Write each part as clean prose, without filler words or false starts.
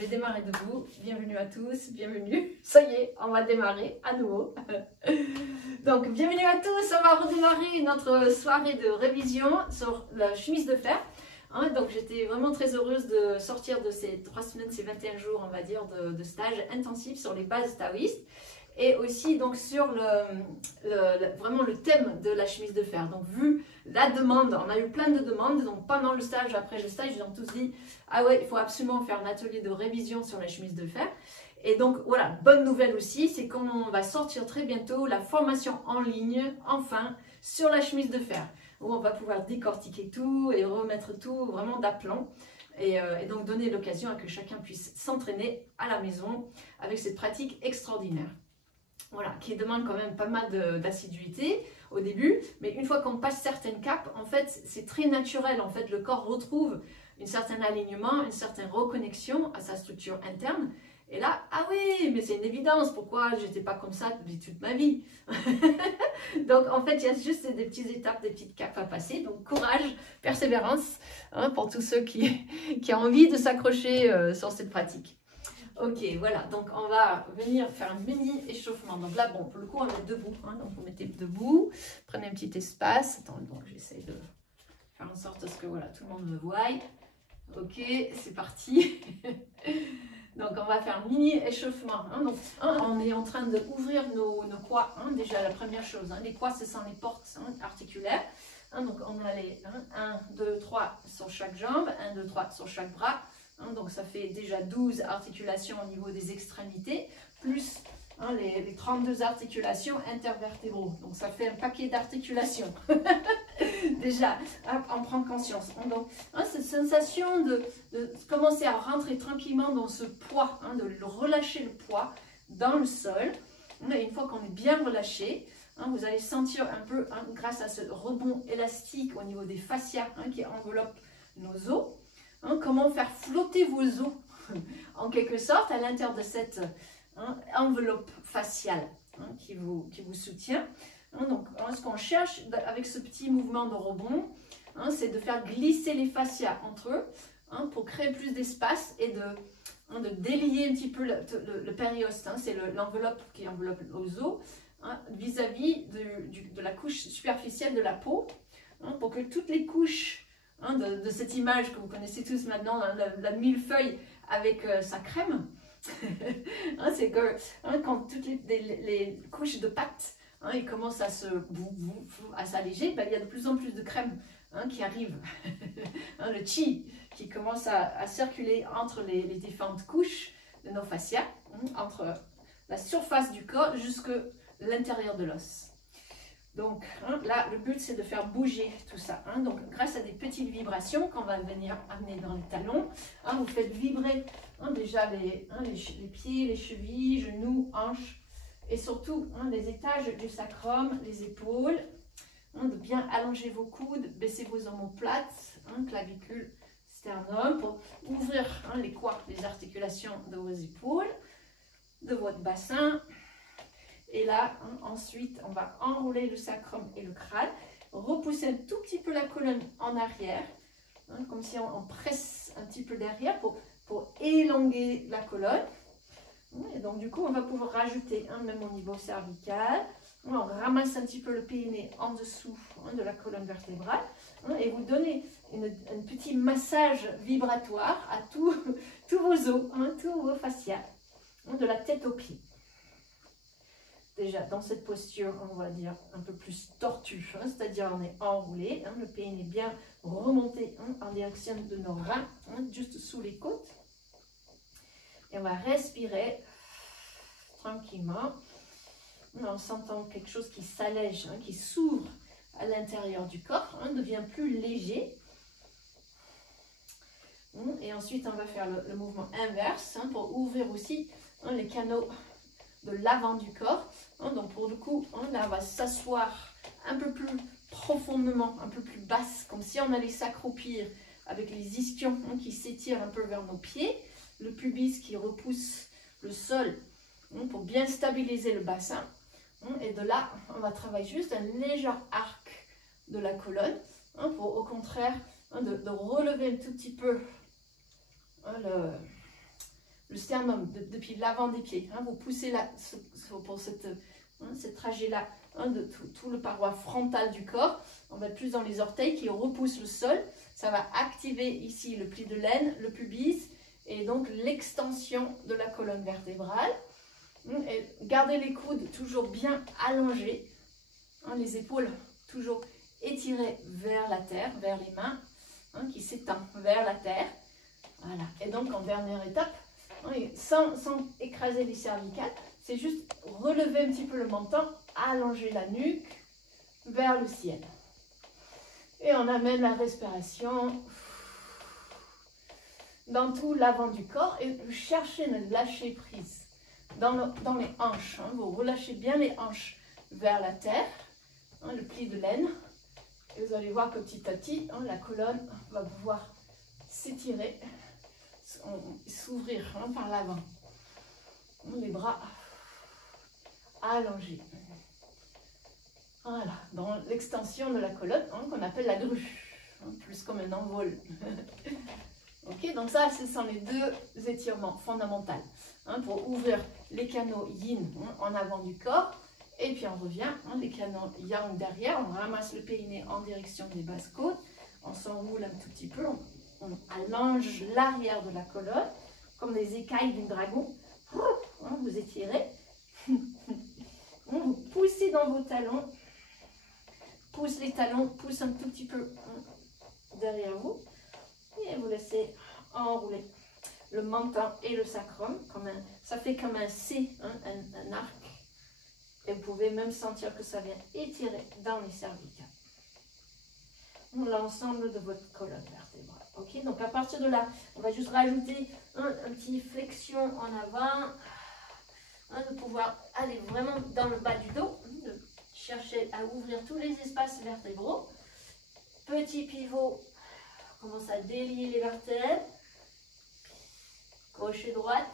Je vais démarrer debout. Bienvenue à tous, bienvenue. Ça y est, on va démarrer à nouveau. Donc, bienvenue à tous. On va redémarrer notre soirée de révision sur la chemise de fer. Donc, j'étais vraiment très heureuse de sortir de ces 3 semaines, ces 21 jours, on va dire, de stage intensif sur les bases taoïstes. Et aussi donc sur vraiment le thème de la chemise de fer. Donc vu la demande, on a eu plein de demandes. Donc pendant le stage, après le stage, ils ont tous dit « Ah ouais, il faut absolument faire un atelier de révision sur la chemise de fer ». Et donc voilà, bonne nouvelle aussi, c'est qu'on va sortir très bientôt la formation en ligne, enfin, sur la chemise de fer. Où on va pouvoir décortiquer tout et remettre tout vraiment d'aplomb. Et donc donner l'occasion à que chacun puisse s'entraîner à la maison avec cette pratique extraordinaire. Voilà, qui demande quand même pas mal d'assiduité au début, mais une fois qu'on passe certaines capes, en fait, c'est très naturel. En fait, le corps retrouve un certain alignement, une certaine reconnexion à sa structure interne. Et là, ah oui, mais c'est une évidence, pourquoi j'étais pas comme ça depuis toute ma vie. Donc, en fait, il y a juste des petites étapes, des petites capes à passer. Donc, courage, persévérance, pour tous ceux qui ont envie de s'accrocher sur cette pratique. Ok, voilà, donc on va venir faire un mini échauffement. Donc là, bon, pour le coup, on va être debout. Donc vous mettez debout, prenez un petit espace. Attends, donc j'essaie de faire en sorte à ce que voilà, tout le monde me voie. Ok, c'est parti. Donc on va faire un mini échauffement. Donc on est en train d'ouvrir nos quads. Déjà, la première chose, les quads, ce sont les portes articulaires. Donc on a les 1, 2, 3 sur chaque jambe, 1, 2, 3 sur chaque bras. Donc ça fait déjà 12 articulations au niveau des extrémités, plus les 32 articulations intervertébraux. Donc ça fait un paquet d'articulations. Déjà, on prend conscience. Donc cette sensation de commencer à rentrer tranquillement dans ce poids, de relâcher le poids dans le sol. Et une fois qu'on est bien relâché, vous allez sentir un peu, grâce à ce rebond élastique au niveau des fascias qui enveloppent nos os, comment faire flotter vos os, en quelque sorte, à l'intérieur de cette enveloppe faciale qui vous soutient. Donc, ce qu'on cherche avec ce petit mouvement de rebond, c'est de faire glisser les fascias entre eux pour créer plus d'espace et de délier un petit peu le périoste. C'est l'enveloppe qui enveloppe les os vis-à-vis de la couche superficielle de la peau, pour que toutes les couches de cette image que vous connaissez tous maintenant, la millefeuille avec sa crème. C'est que quand toutes les couches de pâte ils commencent à s'alléger, il y a de plus en plus de crème qui arrive. Le chi qui commence à circuler entre les différentes couches de nos fascias, entre la surface du corps jusqu'à l'intérieur de l'os. Donc là, le but, c'est de faire bouger tout ça. Donc, grâce à des petites vibrations qu'on va venir amener dans les talons, vous faites vibrer déjà les pieds, les chevilles, genoux, hanches, et surtout les étages du sacrum, les épaules. De bien allonger vos coudes, baisser vos omoplates, clavicule, sternum, pour ouvrir les quads, les articulations de vos épaules, de votre bassin. Et là, ensuite, on va enrouler le sacrum et le crâne, repousser un tout petit peu la colonne en arrière, comme si on presse un petit peu derrière pour élonguer la colonne. Et donc, du coup, on va pouvoir rajouter même au niveau cervical. On ramasse un petit peu le périnée en dessous de la colonne vertébrale et vous donnez un petit massage vibratoire à tous vos os, tous vos fascias, de la tête aux pieds. Déjà, dans cette posture, on va dire un peu plus tortue, c'est-à-dire on est enroulé, le périnée bien remonté en direction de nos reins, juste sous les côtes. Et on va respirer tranquillement, en sentant quelque chose qui s'allège, qui s'ouvre à l'intérieur du corps, devient plus léger. Et ensuite, on va faire le mouvement inverse pour ouvrir aussi les canaux de l'avant du corps. Donc pour le coup, là, on va s'asseoir un peu plus profondément, un peu plus basse, comme si on allait s'accroupir avec les ischions qui s'étirent un peu vers nos pieds, le pubis qui repousse le sol pour bien stabiliser le bassin. Et de là, on va travailler juste un léger arc de la colonne pour au contraire de relever un tout petit peu le sternum depuis l'avant des pieds. Hein, vous poussez là, pour ce trajet-là, hein, de tout le paroi frontal du corps. On va plus dans les orteils qui repoussent le sol. Ça va activer ici le pli de l'aine, le pubis et donc l'extension de la colonne vertébrale. Et gardez les coudes toujours bien allongés. Hein, les épaules toujours étirées vers la terre, vers les mains, hein, qui s'étend vers la terre. Voilà. Et donc en dernière étape, hein, sans écraser les cervicales, c'est juste relever un petit peu le menton, allonger la nuque vers le ciel. Et on amène la respiration dans tout l'avant du corps et vous cherchez de lâcher prise dans les hanches. Hein. Vous relâchez bien les hanches vers la terre, hein, le pli de l'aine. Et vous allez voir que petit à petit, hein, la colonne va pouvoir s'étirer, s'ouvrir, hein, par l'avant. Les bras allongés. Voilà, dans l'extension de la colonne, hein, qu'on appelle la grue, hein, plus comme un envol. Ok, donc ça, ce sont les deux étirements fondamentaux, hein, pour ouvrir les canaux yin, hein, en avant du corps. Et puis on revient, hein, les canaux yang derrière, on ramasse le périnée en direction des basses côtes, on s'enroule un tout petit peu, on allonge l'arrière de la colonne, comme les écailles d'un dragon. Hein, vous étirez, vous poussez dans vos talons, pousse les talons, pousse un tout petit peu, hein, derrière vous, et vous laissez enrouler le menton et le sacrum, ça fait comme un C, hein, un arc. Et vous pouvez même sentir que ça vient étirer dans les cervicales. L'ensemble de votre colonne vertébrale. Ok, donc à partir de là, on va juste rajouter un petit flexion en avant, hein, de pouvoir aller vraiment dans le bas du dos, de chercher à ouvrir tous les espaces vertébraux. Petit pivot, on commence à délier les vertèbres, gauche et droite,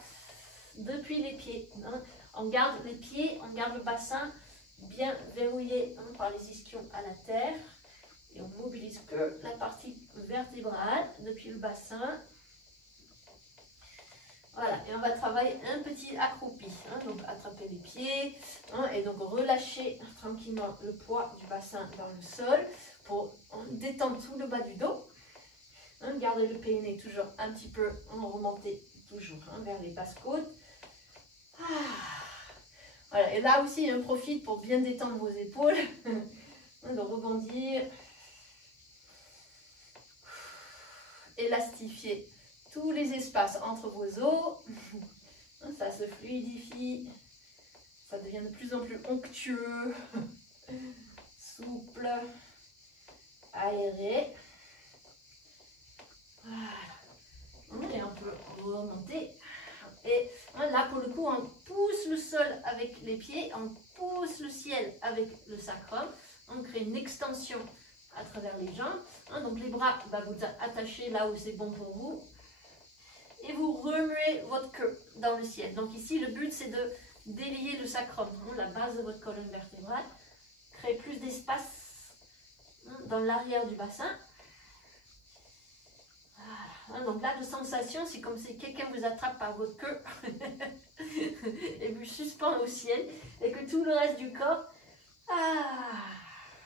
depuis les pieds. Hein. On garde les pieds, on garde le bassin bien verrouillé, hein, par les ischions à la terre. Et on mobilise que la partie vertébrale depuis le bassin. Voilà, et on va travailler un petit accroupi. Hein, donc attraper les pieds, hein, et donc relâcher tranquillement le poids du bassin dans le sol pour détendre tout le bas du dos. Hein, garder le périnée toujours un petit peu en remontée, toujours, hein, vers les basses côtes. Voilà, et là aussi, on profite pour bien détendre vos épaules, de rebondir, élastifier tous les espaces entre vos os, ça se fluidifie, ça devient de plus en plus onctueux, souple, aéré. Voilà, et on peut remonter. Et là, pour le coup, on pousse le sol avec les pieds, on pousse le ciel avec le sacrum, on crée une extension à travers les jambes. Hein, donc les bras, bah, vous attachez là où c'est bon pour vous. Et vous remuez votre queue dans le ciel. Donc ici, le but, c'est de délier le sacrum, hein, la base de votre colonne vertébrale. Créer plus d'espace, hein, dans l'arrière du bassin. Voilà. Hein, donc là, de sensation, c'est comme si quelqu'un vous attrape par votre queue et vous suspend au ciel. Et que tout le reste du corps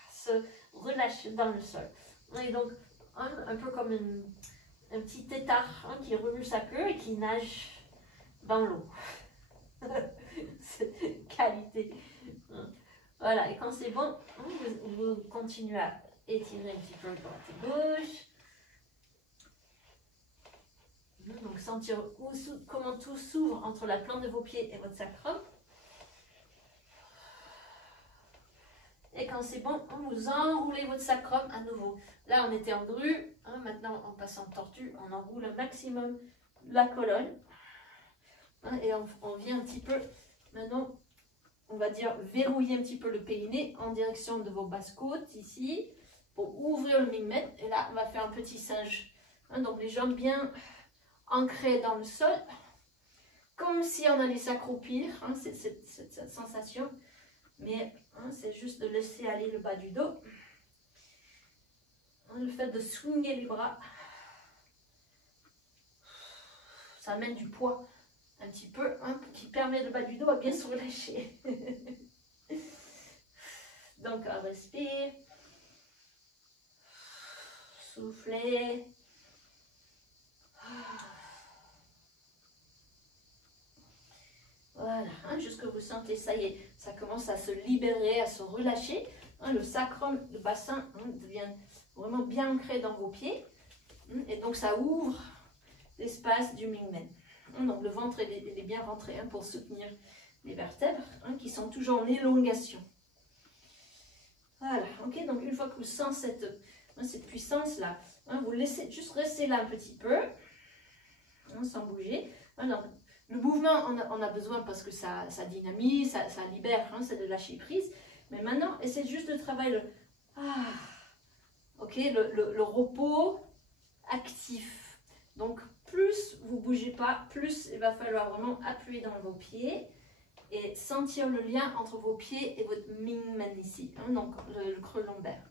se relâche dans le sol. Et donc, un peu comme un petit tétard, hein, qui remue sa queue et qui nage dans l'eau. C'est qualité. Voilà, et quand c'est bon, vous continuez à étirer un petit peu droite et gauche. Donc sentir comment tout s'ouvre entre la plante de vos pieds et votre sacrum. Et quand c'est bon, vous enroulez votre sacrum à nouveau. Là, on était en grue. Hein, maintenant, on passe en tortue. On enroule un maximum la colonne. Hein, et on vient un petit peu, maintenant, on va dire, verrouiller un petit peu le périnée en direction de vos basses côtes, ici, pour ouvrir le mimètre. Et là, on va faire un petit singe. Hein, donc, les jambes bien ancrées dans le sol, comme si on allait s'accroupir. Hein, c'est cette sensation. Mais hein, c'est juste de laisser aller le bas du dos. Hein, le fait de swinger les bras, ça amène du poids un petit peu, hein, qui permet le bas du dos à bien se relâcher. Donc, on respire. Soufflez. Voilà, hein, jusque vous sentez, ça y est, ça commence à se libérer, à se relâcher. Hein, le sacrum, le bassin devient vraiment bien ancré dans vos pieds. Et donc, ça ouvre l'espace du Mingmen. Donc, le ventre il est bien rentré pour soutenir les vertèbres qui sont toujours en élongation. Voilà, ok. Donc, une fois que vous sentez cette puissance-là, vous laissez juste rester là un petit peu, sans bouger. Donc, le mouvement, on a besoin parce que ça dynamise, ça libère, c'est de lâcher prise. Mais maintenant, essayez juste de travailler le repos actif. Donc, plus vous ne bougez pas, plus il va falloir vraiment appuyer dans vos pieds et sentir le lien entre vos pieds et votre Mingmen ici, donc le creux lombaire,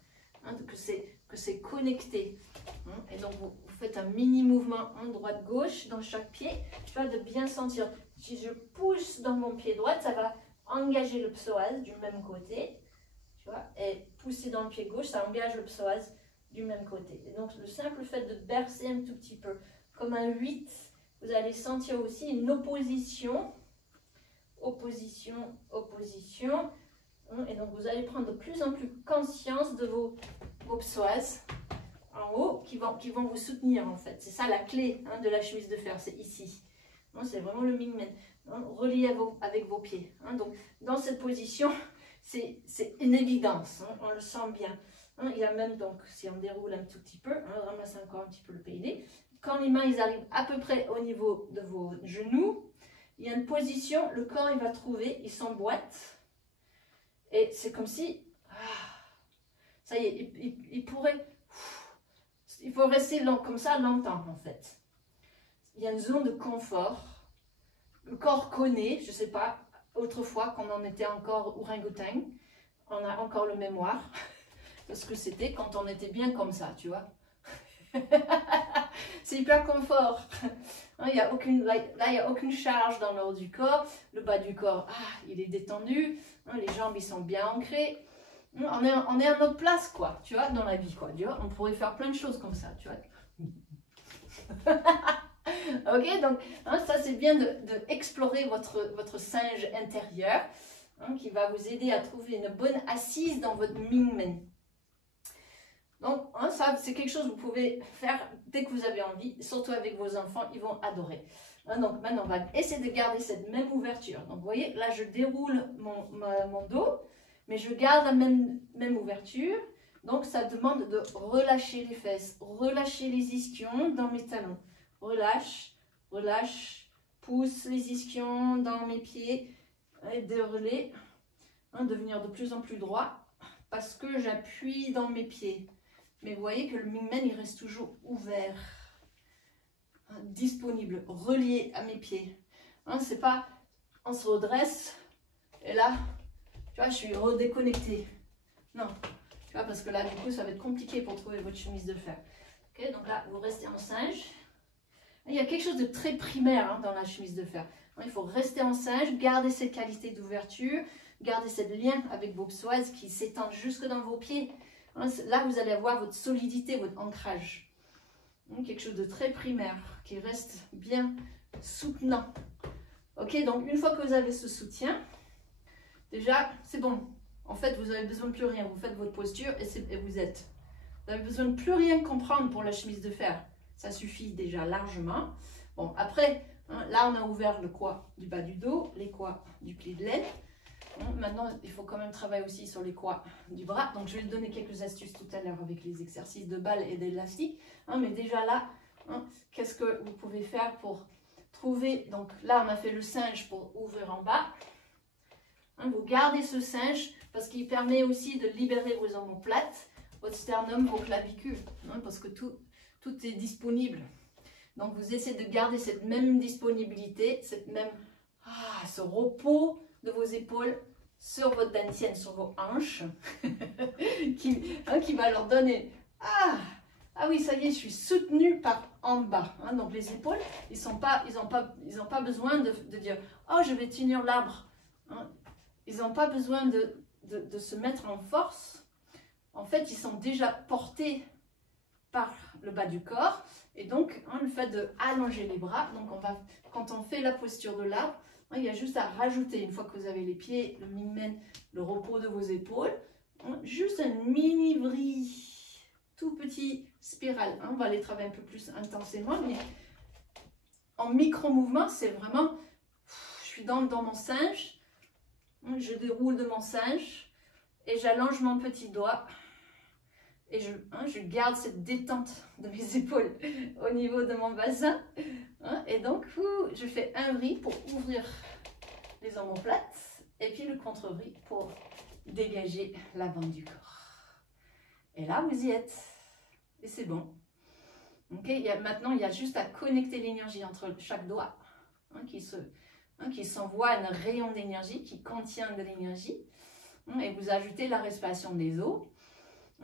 que c'est connecté. Et donc, vous faites un mini mouvement droite-gauche dans chaque pied, tu vois, de bien sentir. Si je pousse dans mon pied droit, ça va engager le psoas du même côté, tu vois, et pousser dans le pied gauche, ça engage le psoas du même côté. Et donc, le simple fait de bercer un tout petit peu, comme un 8, vous allez sentir aussi une opposition, opposition, opposition. Et donc, vous allez prendre de plus en plus conscience de vos psoas en haut qui vont vous soutenir, en fait. C'est ça la clé de la chemise de fer, c'est ici. C'est vraiment le Mingmen, relié avec vos pieds. Donc, dans cette position, c'est une évidence, on le sent bien. Il y a même, donc, si on déroule un tout petit peu, ramasse encore un petit peu le périnée. Quand les mains ils arrivent à peu près au niveau de vos genoux, il y a une position, le corps il va trouver, il s'emboîte. Et c'est comme si, ça y est, il faut rester comme ça longtemps en fait. Il y a une zone de confort. Le corps connaît, je ne sais pas, autrefois quand on était encore orang-outan, on a encore le mémoire. Parce que c'était quand on était bien comme ça, tu vois. C'est hyper confort. Il n'y a aucune charge dans le haut du corps. Le bas du corps, il est détendu. Les jambes, ils sont bien ancrées. On est à notre place, quoi, tu vois, dans la vie, quoi. Tu vois, on pourrait faire plein de choses comme ça, tu vois. Ok, donc ça, c'est bien d'explorer votre singe intérieur qui va vous aider à trouver une bonne assise dans votre Mingmen. Donc, ça, c'est quelque chose que vous pouvez faire dès que vous avez envie, surtout avec vos enfants, ils vont adorer. Donc, maintenant, on va essayer de garder cette même ouverture. Donc, vous voyez, là, je déroule mon dos, mais je garde la même ouverture. Donc, ça demande de relâcher les fesses, relâcher les ischions dans mes talons. Relâche, relâche, pousse les ischions dans mes pieds et dérouler, devenir de plus en plus droit parce que j'appuie dans mes pieds. Mais vous voyez que le Mingmen, il reste toujours ouvert, disponible, relié à mes pieds. C'est pas, on se redresse et là, tu vois, je suis redéconnectée. Non, tu vois, parce que là, du coup, ça va être compliqué pour trouver votre chemise de fer. Ok, donc là, vous restez en singe. Il y a quelque chose de très primaire dans la chemise de fer. Il faut rester en singe, garder cette qualité d'ouverture, garder ce lien avec vos psoas qui s'étend jusque dans vos pieds. Là, vous allez avoir votre solidité, votre ancrage. Quelque chose de très primaire, qui reste bien soutenant. Ok, donc une fois que vous avez ce soutien, déjà, c'est bon. En fait, vous n'avez besoin de plus rien. Vous faites votre posture et vous êtes. Vous n'avez besoin de plus rien comprendre pour la chemise de fer. Ça suffit déjà largement. Bon, après, là, on a ouvert le quoi du bas du dos, les quoi du pli de l'aine. Maintenant, il faut quand même travailler aussi sur les quoi du bras. Donc, je vais vous donner quelques astuces tout à l'heure avec les exercices de balle et d'élastique. Mais déjà là, qu'est-ce que vous pouvez faire pour trouver... Donc là, on a fait le singe pour ouvrir en bas. Vous gardez ce singe parce qu'il permet aussi de libérer vos omoplates, votre sternum, vos clavicules. Parce que tout est disponible. Donc, vous essayez de garder cette même disponibilité, ce repos de vos épaules sur votre dantienne, sur vos hanches, qui va leur donner ah oui, ça y est, je suis soutenue par en bas. Hein, donc les épaules, ils n'ont pas besoin de dire, oh, je vais tenir l'arbre. Hein. Ils n'ont pas besoin de se mettre en force. En fait, ils sont déjà portés par le bas du corps. Et donc, hein, le fait d'allonger les bras, donc quand on fait la posture de l'arbre, hein, il y a juste à rajouter, une fois que vous avez les pieds, le mingmen, le repos de vos épaules, hein, juste un mini vrille, tout petit spirale. Hein, on va les travailler un peu plus intensément, mais en micro-mouvement, c'est vraiment, je suis dans mon singe, je déroule de mon singe et j'allonge mon petit doigt. Et je garde cette détente de mes épaules au niveau de mon bassin. Hein, et donc, je fais un vrille pour ouvrir les omoplates. Et puis le contre-vrille pour dégager l'avant du corps. Et là, vous y êtes. Et c'est bon. Okay, maintenant, il y a juste à connecter l'énergie entre chaque doigt. Hein, qui s'envoie un rayon d'énergie, qui contient de l'énergie. Hein, et vous ajoutez la respiration des os.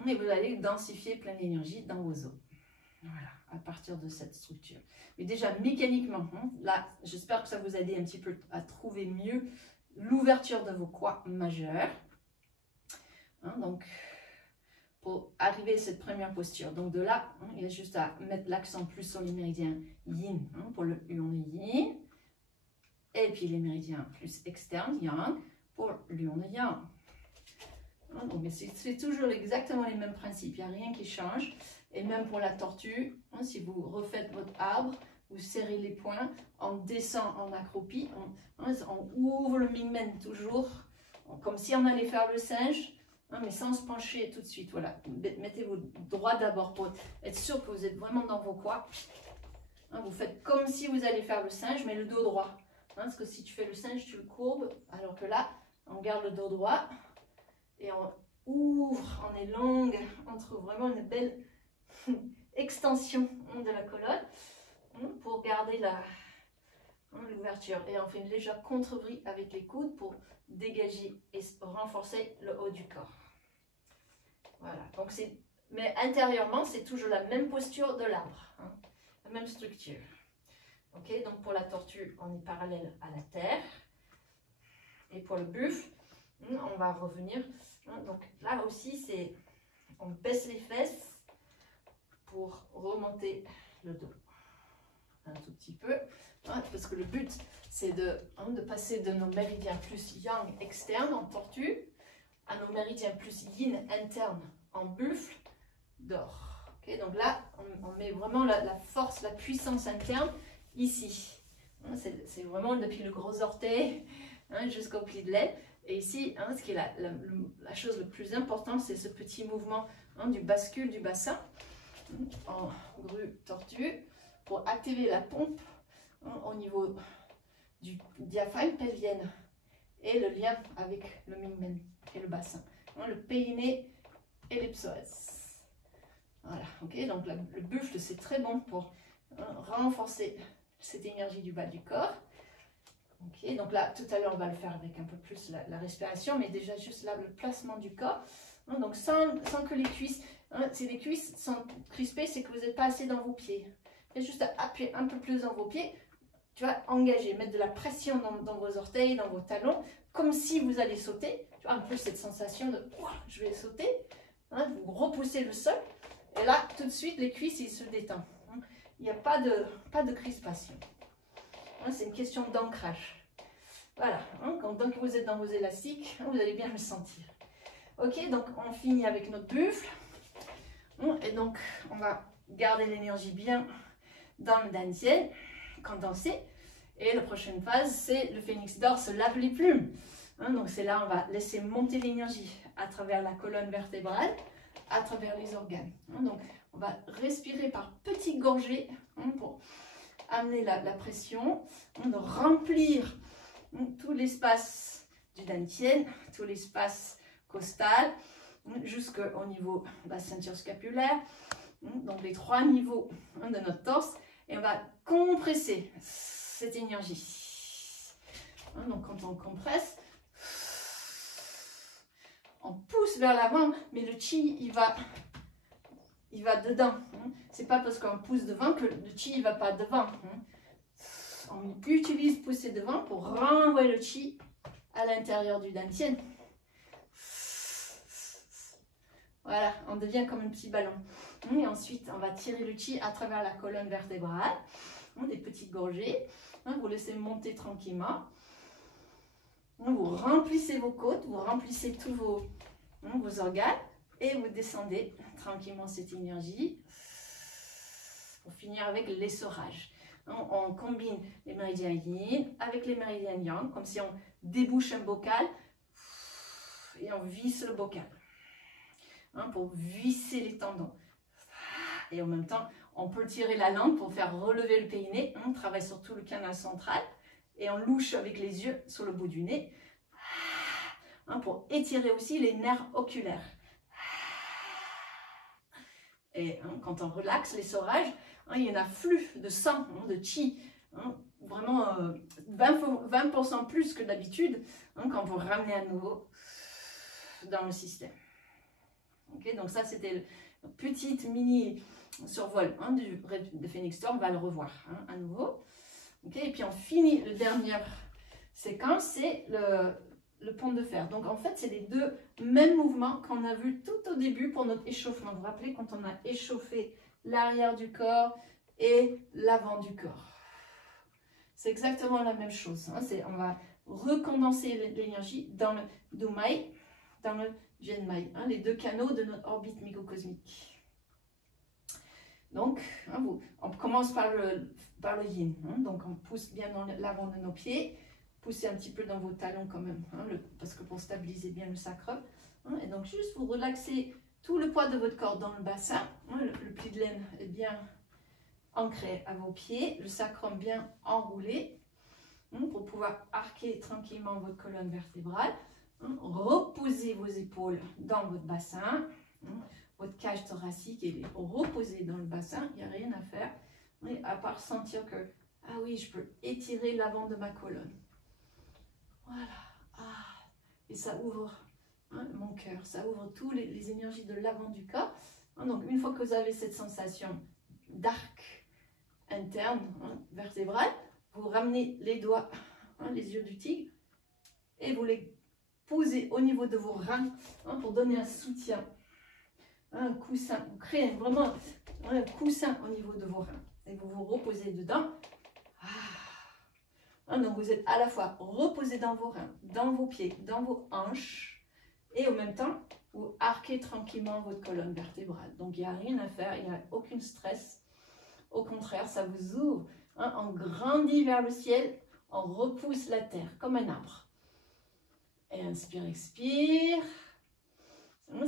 Et vous allez densifier plein d'énergie dans vos os. Voilà, à partir de cette structure. Mais déjà, mécaniquement, hein, là, j'espère que ça vous a aidé un petit peu à trouver mieux l'ouverture de vos quads majeurs. Hein, donc, pour arriver à cette première posture. Donc, de là, hein, il y a juste à mettre l'accent plus sur les méridiens yin, hein, pour le yuan yin. Et puis, les méridiens plus externes, yang, pour le yuan yang. Donc, c'est toujours exactement les mêmes principes, il n'y a rien qui change. Et même pour la tortue, hein, si vous refaites votre arbre, vous serrez les poings, on descend en accroupi, on ouvre le mingmen toujours, comme si on allait faire le singe, hein, mais sans se pencher tout de suite. Voilà, mettez vos doigts d'abord pour être sûr que vous êtes vraiment dans vos quads. Hein, vous faites comme si vous allez faire le singe, mais le dos droit. Hein, parce que si tu fais le singe, tu le courbes, alors que là, on garde le dos droit. Et on ouvre, on est longue, on trouve vraiment une belle extension de la colonne pour garder l'ouverture. Et on fait une légère contre-vrille avec les coudes pour dégager et renforcer le haut du corps. Voilà, donc mais intérieurement, c'est toujours la même posture de l'arbre, hein, la même structure. Ok, donc pour la tortue, on est parallèle à la terre. Et pour le buffle, on va revenir. Donc là aussi, on baisse les fesses pour remonter le dos un tout petit peu. Hein, parce que le but, c'est de passer de nos méridiens plus yang externes en tortue à nos méridiens plus yin internes en buffle d'or. Okay, donc là, on met vraiment la force, la puissance interne ici. Hein, c'est vraiment depuis le gros orteil, hein, jusqu'au pli de l'aile. Et ici, hein, ce qui est la chose la plus importante, c'est ce petit mouvement, hein, du bascule du bassin, en grue tortue, pour activer la pompe, hein, au niveau du diaphragme pelvien et le lien avec le mingmen et le bassin, hein, le périnée et les psoas. Voilà, ok, donc le buffle, c'est très bon pour, hein, renforcer cette énergie du bas du corps. Ok, donc là, tout à l'heure, on va le faire avec un peu plus la respiration, mais déjà juste là, le placement du corps. Hein, donc sans que les cuisses, hein, si les cuisses sont crispées, c'est que vous n'êtes pas assez dans vos pieds. Et juste à appuyer un peu plus dans vos pieds, tu vas engager, mettre de la pression dans vos orteils, dans vos talons, comme si vous allez sauter. Tu vois un peu cette sensation de « je vais sauter hein, ». Vous repoussez le sol, et là, tout de suite, les cuisses, ils se détendent. Hein. Il n'y a pas de crispation. C'est une question d'ancrage. Voilà, hein, donc vous êtes dans vos élastiques, hein, vous allez bien le sentir. Ok, donc on finit avec notre buffle. Et donc on va garder l'énergie bien dans le dantian, condensé. Et la prochaine phase, c'est le phénix d'or, se lave les plumes. Hein, donc c'est là, on va laisser monter l'énergie à travers la colonne vertébrale, à travers les organes. Hein, donc on va respirer par petites gorgées, hein, pour amener la pression, de remplir tout l'espace du dantian, tout l'espace costal, jusqu'au niveau de la ceinture scapulaire, donc les 3 niveaux de notre torse, et on va compresser cette énergie. Donc quand on compresse, on pousse vers l'avant, mais le chi, il va il va dedans. Hein. C'est pas parce qu'on pousse devant que le chi ne va pas devant. Hein. On utilise pousser devant pour renvoyer le chi à l'intérieur du dantian. Voilà, on devient comme un petit ballon. Et ensuite, on va tirer le chi à travers la colonne vertébrale. Des petites gorgées. Vous laissez monter tranquillement. Vous remplissez vos côtes, vous remplissez tous vos organes. Et vous descendez tranquillement cette énergie pour finir avec l'essorage. On combine les méridiens yin avec les méridiens yang, comme si on débouche un bocal et on visse le bocal. Pour visser les tendons. Et en même temps, on peut tirer la langue pour faire relever le périnée. On travaille sur tout le canal central et on louche avec les yeux sur le bout du nez pour étirer aussi les nerfs oculaires. Et quand on relaxe l'essorage, il y a un afflux de sang, de chi, vraiment 20% plus que d'habitude quand vous ramenez à nouveau dans le système. Okay, donc ça, c'était le petite mini survol de Phoenix Storm. On va le revoir à nouveau. Okay, et puis on finit la dernière séquence, c'est le pont de fer. Donc en fait, c'est les deux mêmes mouvements qu'on a vu tout au début pour notre échauffement. Vous vous rappelez quand on a échauffé l'arrière du corps et l'avant du corps. C'est exactement la même chose. On va recondenser l'énergie dans le Dumai, dans le Genmai, les deux canaux de notre orbite microcosmique. Donc, on commence par le yin. Donc, on pousse bien dans l'avant de nos pieds. Poussez un petit peu dans vos talons quand même, parce que pour stabiliser bien le sacrum. Et donc, juste vous relaxez tout le poids de votre corps dans le bassin. Le pli de laine est bien ancré à vos pieds. Le sacrum bien enroulé pour pouvoir arquer tranquillement votre colonne vertébrale. Reposez vos épaules dans votre bassin, votre cage thoracique est reposée dans le bassin, il n'y a rien à faire, à part sentir que, ah oui, je peux étirer l'avant de ma colonne. Voilà, et ça ouvre mon cœur, ça ouvre toutes les énergies de l'avant du corps. Donc une fois que vous avez cette sensation d'arc interne vertébral, vous ramenez les doigts, les yeux du tigre, et vous les posez au niveau de vos reins pour donner un soutien, un coussin. Vous créez vraiment un coussin au niveau de vos reins et vous vous reposez dedans. Donc vous êtes à la fois reposé dans vos reins, dans vos pieds, dans vos hanches et en même temps vous arquez tranquillement votre colonne vertébrale. Donc il n'y a rien à faire, il n'y a aucun stress. Au contraire, ça vous ouvre. On grandit vers le ciel, on repousse la terre comme un arbre. Et inspire, expire.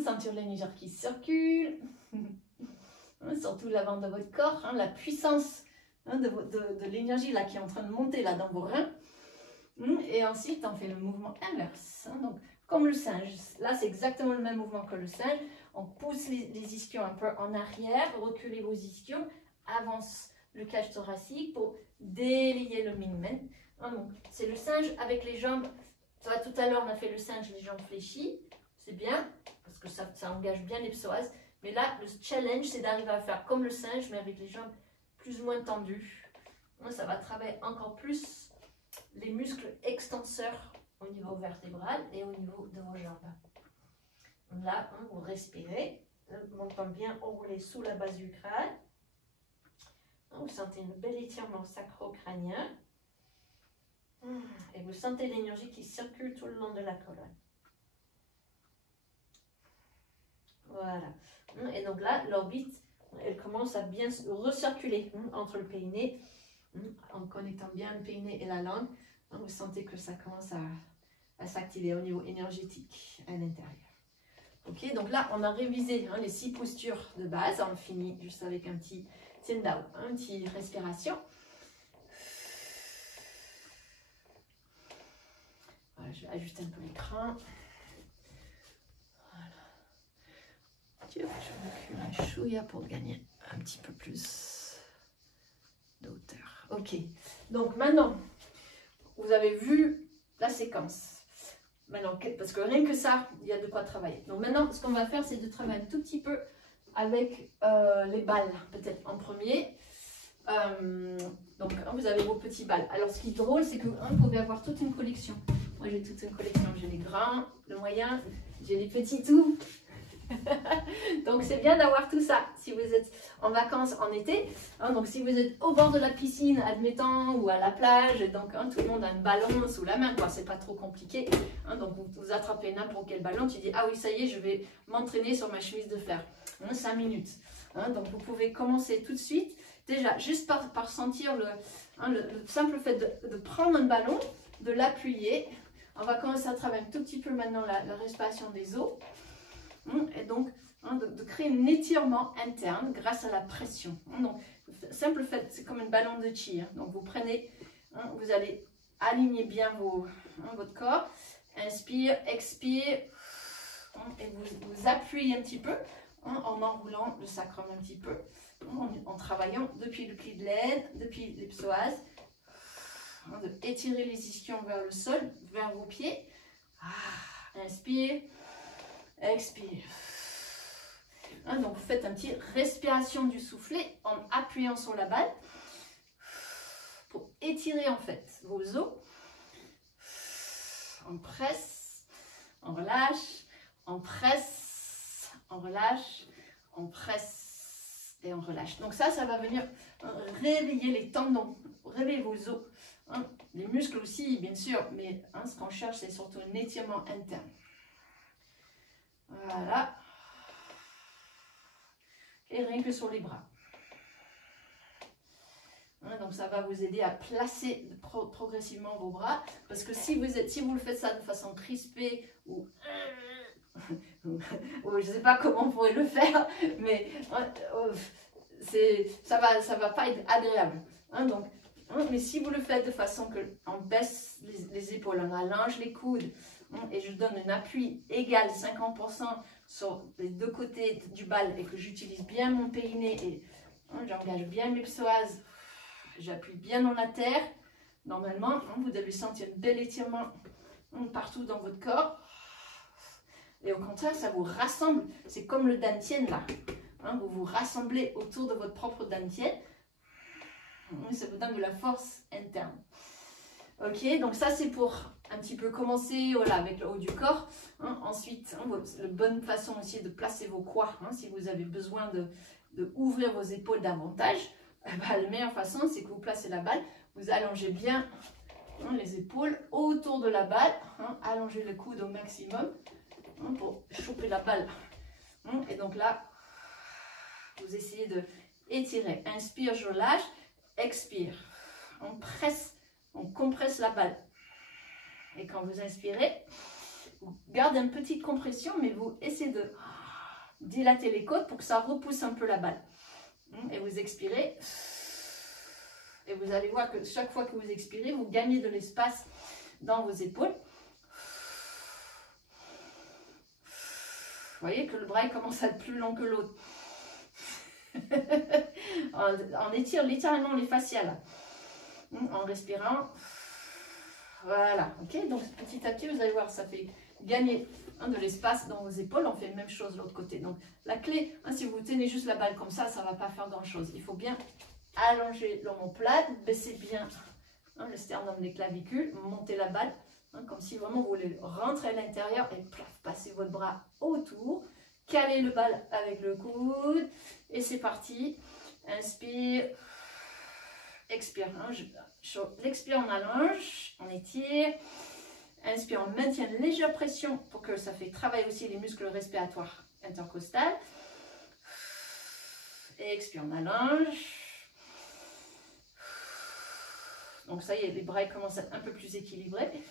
Sentir l'énergie qui circule. Surtout l'avant de votre corps. La puissance de l'énergie qui est en train de monter là dans vos reins. Et ensuite, on fait le mouvement inverse. Donc, comme le singe. Là, c'est exactement le même mouvement que le singe. On pousse les ischions un peu en arrière. Reculez vos ischions. Avance le cage thoracique pour délier le mingmen. C'est le singe avec les jambes. Tout à l'heure, on a fait le singe, les jambes fléchies. C'est bien, parce que ça engage bien les psoas. Mais là, le challenge, c'est d'arriver à faire comme le singe, mais avec les jambes plus ou moins tendues. Ça va travailler encore plus les muscles extenseurs au niveau vertébral et au niveau de vos jambes. Là, vous respirez. Le menton bien enroulé sous la base du crâne. Vous sentez une belle étirement sacro-crânien. Et vous sentez l'énergie qui circule tout le long de la colonne. Voilà. Et donc là, l'orbite, elle commence à bien recirculer entre le périnée, en connectant bien le périnée et la langue. Vous sentez que ça commence à s'activer au niveau énergétique à l'intérieur. Ok, donc là, on a révisé les 6 postures de base. On finit juste avec un petit Tien Dao, une petite respiration. Voilà, je vais ajuster un peu l'écran. Voilà. Je recule un chouïa pour gagner un petit peu plus de hauteur. Ok, donc maintenant, vous avez vu la séquence. Maintenant, parce que rien que ça, il y a de quoi travailler. Donc maintenant, ce qu'on va faire, c'est de travailler un tout petit peu avec les balles, peut-être en premier. Donc, vous avez vos petits balles. Alors, ce qui est drôle, c'est que vous pouvez avoir toute une collection. Moi, j'ai toute une collection. J'ai les grands, le moyen, j'ai les petits tout. Donc, c'est bien d'avoir tout ça si vous êtes en vacances en été. Donc, si vous êtes au bord de la piscine, admettons, ou à la plage, donc tout le monde a un ballon sous la main, quoi. C'est pas trop compliqué. Donc, vous attrapez n'importe quel ballon. Tu dis, ah oui, ça y est, je vais m'entraîner sur ma chemise de fer. 5 minutes. Donc, vous pouvez commencer tout de suite. Déjà, juste par sentir le simple fait de prendre un ballon, de l'appuyer. On va commencer à travailler un tout petit peu maintenant la respiration des os. Et donc, de créer un étirement interne grâce à la pression. Donc, simple fait, c'est comme un ballon de chi. Donc, vous prenez, vous allez aligner bien votre corps. Inspire, expire. Et vous appuyez un petit peu en enroulant le sacrum un petit peu. En travaillant depuis le pli de l'aine, depuis les psoas, étirer les ischions vers le sol, vers vos pieds. Inspire, expire. Donc vous faites une petite respiration du soufflet en appuyant sur la balle pour étirer en fait vos os. On presse, on relâche, on presse, on relâche, on presse. Et on relâche. Donc ça va venir réveiller les tendons, réveiller vos os. Les muscles aussi, bien sûr, mais ce qu'on cherche, c'est surtout un étirement interne. Voilà. Et rien que sur les bras. Donc ça va vous aider à placer progressivement vos bras. Parce que si vous le faites ça de façon crispée ou je ne sais pas comment on pourrait le faire, mais ça va pas être agréable. Mais si vous le faites de façon qu'on baisse les épaules, on allonge les coudes, et je donne un appui égal 50% sur les deux côtés du bal et que j'utilise bien mon périnée et j'engage bien mes psoas, j'appuie bien dans la terre, normalement, vous devez sentir un bel étirement partout dans votre corps. Et au contraire, ça vous rassemble. C'est comme le dantian là. Vous vous rassemblez autour de votre propre dantian. Ça vous donne de la force interne. Ok, donc ça c'est pour un petit peu commencer avec le haut du corps. Ensuite, la bonne façon aussi de placer vos croix. Si vous avez besoin de ouvrir vos épaules davantage, la meilleure façon c'est que vous placez la balle. Vous allongez bien les épaules autour de la balle. Allongez le coude au maximum. Pour choper la balle. Et donc là, vous essayez de étirer. Inspire, je lâche. Expire. On presse, on compresse la balle. Et quand vous inspirez, vous gardez une petite compression, mais vous essayez de dilater les côtes pour que ça repousse un peu la balle. Et vous expirez. Et vous allez voir que chaque fois que vous expirez, vous gagnez de l'espace dans vos épaules. Vous voyez que le bras commence à être plus long que l'autre. On étire littéralement les fascias là. En respirant. Voilà. Ok. Donc petit à petit, vous allez voir, ça fait gagner de l'espace dans vos épaules. On fait la même chose de l'autre côté. Donc la clé, si vous tenez juste la balle comme ça ne va pas faire grand chose. Il faut bien allonger l'omoplate, baisser bien le sternum des clavicules, monter la balle. Comme si vraiment vous voulez rentrer à l'intérieur et passer votre bras autour, caler le bal avec le coude et c'est parti. Inspire, expire. L'expire, on allonge, on étire. Inspire, on maintient une légère pression pour que ça fait travailler aussi les muscles respiratoires intercostales. Et expire, on allonge. Donc ça y est, les bras commencent à être un peu plus équilibrés.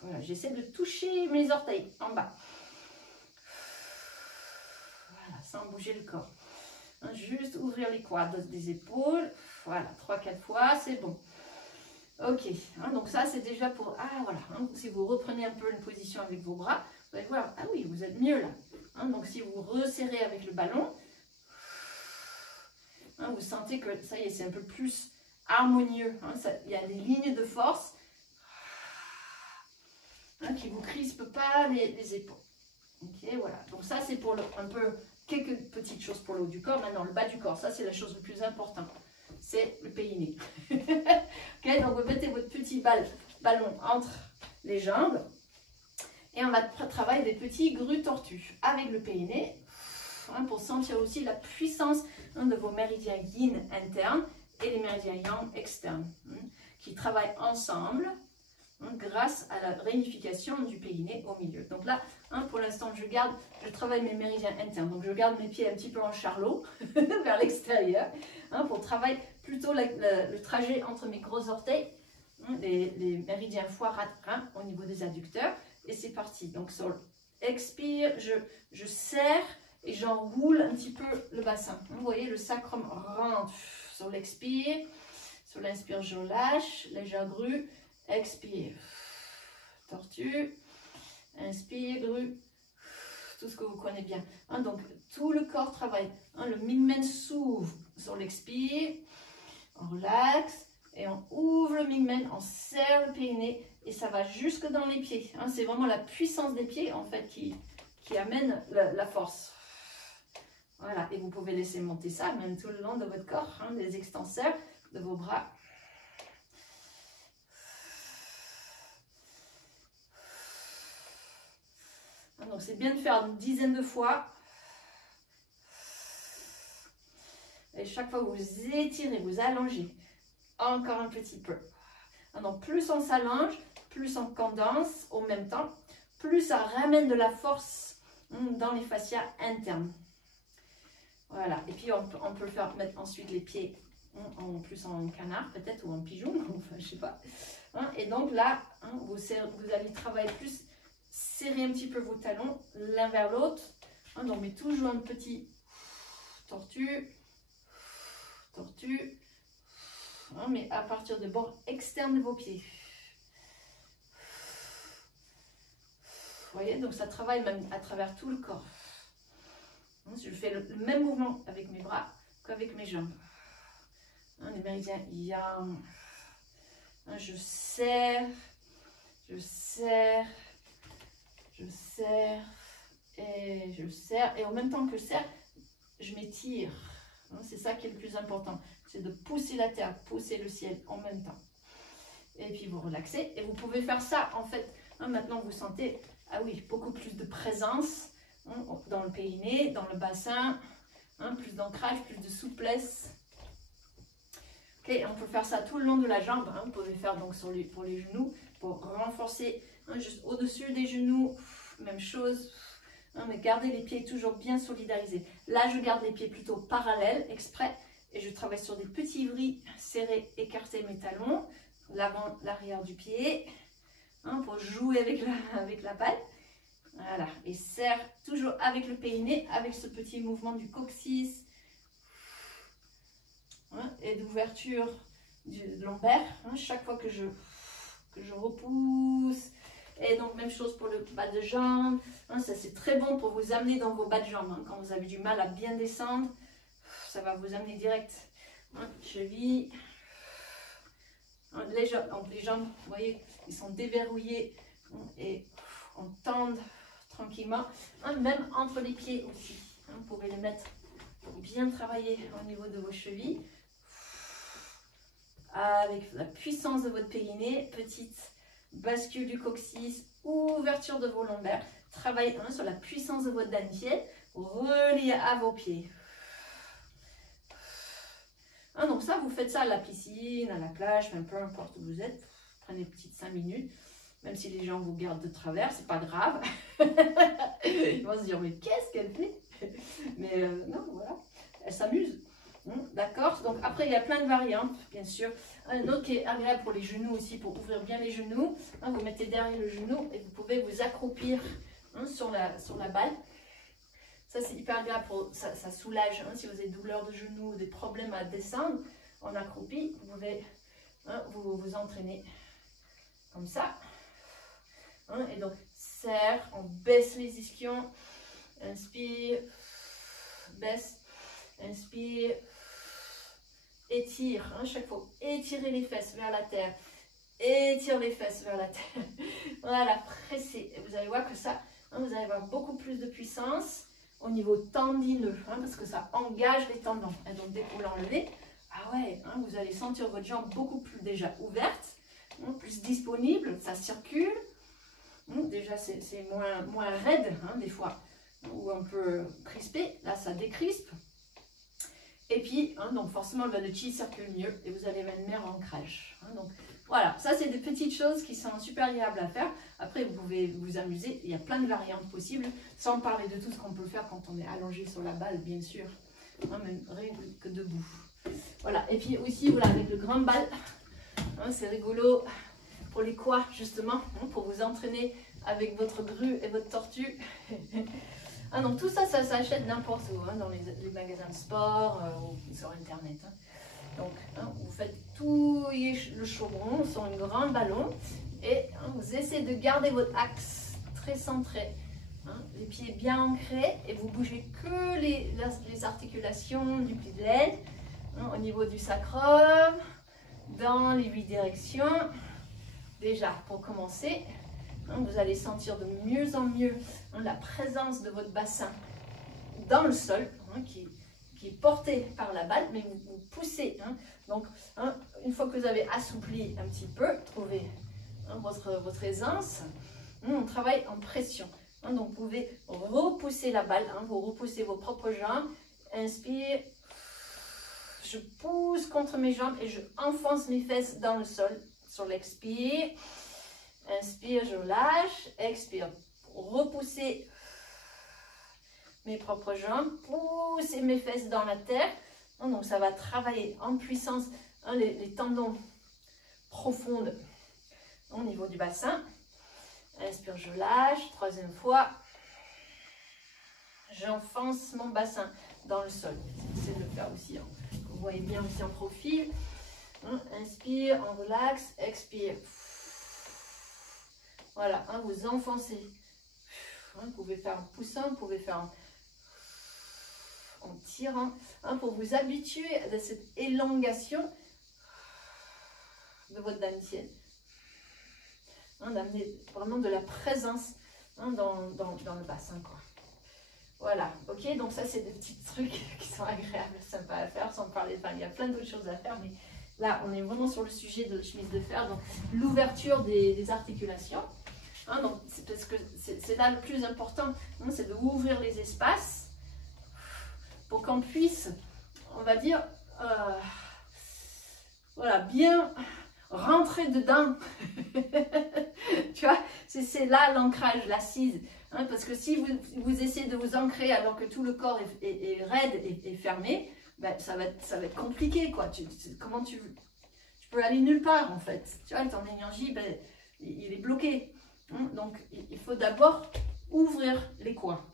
Voilà, j'essaie de toucher mes orteils en bas. Voilà, sans bouger le corps. Juste ouvrir les quads des épaules. Voilà, 3-4 fois, c'est bon. Ok, donc ça c'est déjà pour... Ah voilà, si vous reprenez un peu une position avec vos bras, vous allez voir, ah oui, vous êtes mieux là. Donc si vous resserrez avec le ballon, vous sentez que ça y est, c'est un peu plus harmonieux. Il y a des lignes de force. qui vous crispe pas les épaules. Ok, voilà. Donc ça, c'est pour un peu quelques petites choses pour le haut du corps. Maintenant, le bas du corps, ça, c'est la chose la plus importante. C'est le périnée. Ok, donc vous mettez votre petit ballon entre les jambes. Et on va travailler des petits grues tortues avec le périnée. Pour sentir aussi la puissance de vos méridiens yin internes et les méridiens yang externes. Qui travaillent ensemble. Grâce à la réunification du périnée au milieu. Donc là, pour l'instant, je travaille mes méridiens internes. Donc je garde mes pieds un petit peu en charlot vers l'extérieur pour travailler plutôt le trajet entre mes gros orteils, les méridiens foie au niveau des adducteurs. Et c'est parti. Donc sur l'expire, je serre et j'enroule un petit peu le bassin. Vous voyez, le sacrum rentre sur l'expire. Sur l'inspire, je lâche, légère grue. Expire, tortue, inspire, grue, tout ce que vous connaissez bien. Donc, tout le corps travaille. Le mingmen s'ouvre sur l'expire, on relaxe et on ouvre le mingmen, on serre le périnée et ça va jusque dans les pieds. C'est vraiment la puissance des pieds en fait qui amène la force. Voilà, et vous pouvez laisser monter ça même tout le long de votre corps, les extenseurs de vos bras. Donc c'est bien de faire une dizaine de fois. Et chaque fois vous étirez, vous allongez encore un petit peu. Donc plus on s'allonge, plus on condense au même temps, plus ça ramène de la force dans les fascias internes. Voilà, et puis on peut le faire mettre ensuite les pieds plus en canard peut-être ou en pigeon, enfin je sais pas. Et donc là, vous allez travailler plus. Serrez un petit peu vos talons l'un vers l'autre. Donc, mais toujours un petit tortue, tortue. Mais à partir de bord externe de vos pieds. Vous voyez, donc ça travaille même à travers tout le corps. Je fais le même mouvement avec mes bras qu'avec mes jambes. Les méridiens yang. Je serre, je serre. Je serre et je serre. Et en même temps que je serre, je m'étire. C'est ça qui est le plus important. C'est de pousser la terre, pousser le ciel en même temps. Et puis vous relaxez. Et vous pouvez faire ça en fait. Maintenant vous sentez, ah oui, beaucoup plus de présence dans le périnée, dans le bassin. Plus d'ancrage, plus de souplesse. Ok, on peut faire ça tout le long de la jambe. Vous pouvez faire donc pour les genoux, pour renforcer juste au-dessus des genoux. Même chose. Mais gardez les pieds toujours bien solidarisés. Là, je garde les pieds plutôt parallèles, exprès. Et je travaille sur des petits vris serrés, écarter mes talons. L'avant, l'arrière du pied. Pour jouer avec la balle. Voilà. Et serre toujours avec le périnée, avec ce petit mouvement du coccyx. Et d'ouverture du lombaire. Chaque fois que je repousse. Et donc même chose pour le bas de jambe. Ça c'est très bon pour vous amener dans vos bas de jambes. Quand vous avez du mal à bien descendre, ça va vous amener direct. Cheville. Donc les jambes, vous voyez, ils sont déverrouillés. Et on tend tranquillement. Même entre les pieds aussi. Vous pouvez les mettre pour bien travailler au niveau de vos chevilles. Avec la puissance de votre périnée, petite bascule du coccyx, ouverture de vos lombaires. Travaillez sur la puissance de votre dantiel, relié à vos pieds. Donc ça, vous faites ça à la piscine, à la plage, même peu importe où vous êtes. Prenez une petite 5 minutes, même si les gens vous gardent de travers, c'est pas grave. Ils vont se dire, mais qu'est-ce qu'elle fait? Mais non, voilà, elle s'amuse. D'accord, donc après il y a plein de variantes, bien sûr. Un autre qui est agréable pour les genoux aussi, pour ouvrir bien les genoux. Vous mettez derrière le genou et vous pouvez vous accroupir sur la balle. Ça c'est hyper agréable, ça soulage. Si vous avez douleur de genoux, des problèmes à descendre, en accroupi, vous pouvez vous entraîner comme ça. Et donc serre, on baisse les ischions, inspire, baisse, inspire. Étire, chaque fois, étirez les fesses vers la terre, étire les fesses vers la terre. Voilà, pressez. Et vous allez voir que ça, vous allez avoir beaucoup plus de puissance au niveau tendineux, parce que ça engage les tendons. Et donc, dès que vous l'enlevez, ah ouais, vous allez sentir votre jambe beaucoup plus déjà ouverte, plus disponible, ça circule. Déjà, c'est moins raide, des fois, ou un peu crispé. Là, ça décrispe. Et puis, donc forcément, le chi circule mieux et vous allez avoir un meilleur ancrage. Donc, voilà, ça, c'est des petites choses qui sont super agréables à faire. Après, vous pouvez vous amuser. Il y a plein de variantes possibles, sans parler de tout ce qu'on peut faire quand on est allongé sur la balle, bien sûr. Même rien que debout. Voilà, et puis aussi, voilà, avec le grand bal, c'est rigolo pour les quads, justement, pour vous entraîner avec votre grue et votre tortue. Donc tout ça, ça s'achète n'importe où, dans les magasins de sport ou sur Internet. Donc, vous faites tout le chaudron sur un grand ballon et vous essayez de garder votre axe très centré. Les pieds bien ancrés et vous bougez que les articulations du pli de l'aine au niveau du sacrum, dans les 8 directions. Déjà, pour commencer, vous allez sentir de mieux en mieux la présence de votre bassin dans le sol, qui est porté par la balle, mais vous poussez. Donc, une fois que vous avez assoupli un petit peu, trouvez votre aisance, on travaille en pression. Donc, vous pouvez repousser la balle, vous repoussez vos propres jambes. Inspire, je pousse contre mes jambes et je enfonce mes fesses dans le sol sur l'expire. Inspire, je lâche, expire, repousser mes propres jambes, pousser mes fesses dans la terre. Donc ça va travailler en puissance les tendons profonds au niveau du bassin. Inspire, je lâche, troisième fois. J'enfonce mon bassin dans le sol. J'essaie de le faire aussi, vous voyez bien aussi en profil. Inspire, on relaxe, expire. Voilà, vous enfoncez. Vous pouvez faire en poussant, vous pouvez faire en tirant, pour vous habituer à cette élongation de votre dantienne. D'amener vraiment de la présence dans le bassin, quoi. Voilà, ok, donc ça c'est des petits trucs qui sont agréables, sympas à faire, sans parler, il y a plein d'autres choses à faire, mais là on est vraiment sur le sujet de la chemise de fer, donc l'ouverture des articulations. Donc parce que c'est là le plus important, c'est d'ouvrir les espaces pour qu'on puisse, on va dire, voilà, bien rentrer dedans. Tu vois, c'est là l'ancrage, l'assise. Parce que si vous essayez de vous ancrer alors que tout le corps est raide et fermé, ben, ça va être compliqué, quoi. Comment tu peux aller nulle part, en fait. Tu vois, ton énergie, ben, il est bloqué. Donc, il faut d'abord ouvrir les coins,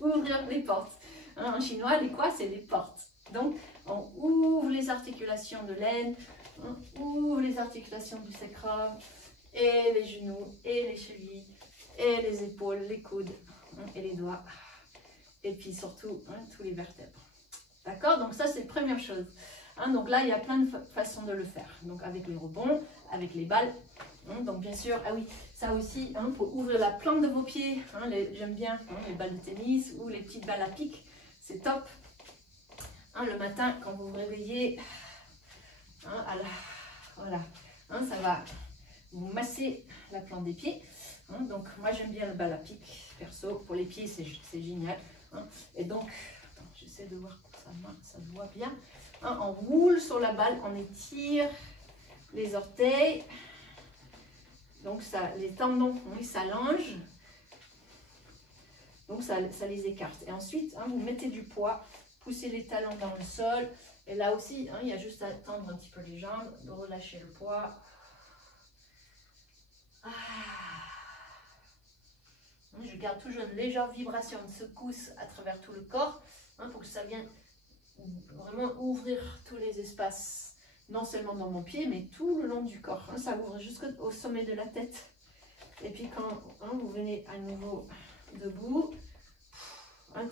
ouvrir les portes. En chinois, les coins, c'est les portes. Donc, on ouvre les articulations de l'aine, on ouvre les articulations du sacrum, et les genoux, et les chevilles, et les épaules, les coudes, et les doigts. Et puis surtout, tous les vertèbres. D'accord? Donc ça, c'est la première chose. Donc là, il y a plein de façons de le faire. Donc avec les rebonds, avec les balles. Donc bien sûr, ah oui, ça aussi, pour ouvrir la plante de vos pieds. J'aime bien les balles de tennis ou les petites balles à pic. C'est top. Le matin, quand vous vous réveillez, voilà, ça va vous masser la plante des pieds. Donc moi, j'aime bien le balle à pic, perso. Pour les pieds, c'est génial. Et donc, j'essaie de voir pour ça se voit bien. On roule sur la balle, on étire les orteils. Donc ça, les tendons, ils s'allongent. Donc ça les écarte. Et ensuite, vous mettez du poids, poussez les talons dans le sol. Et là aussi, il y a juste à tendre un petit peu les jambes, de relâcher le poids. Je garde toujours une légère vibration, une secousse à travers tout le corps, pour que ça vienne vraiment ouvrir tous les espaces, non seulement dans mon pied, mais tout le long du corps. Ça ouvre jusqu'au sommet de la tête. Et puis quand vous venez à nouveau debout,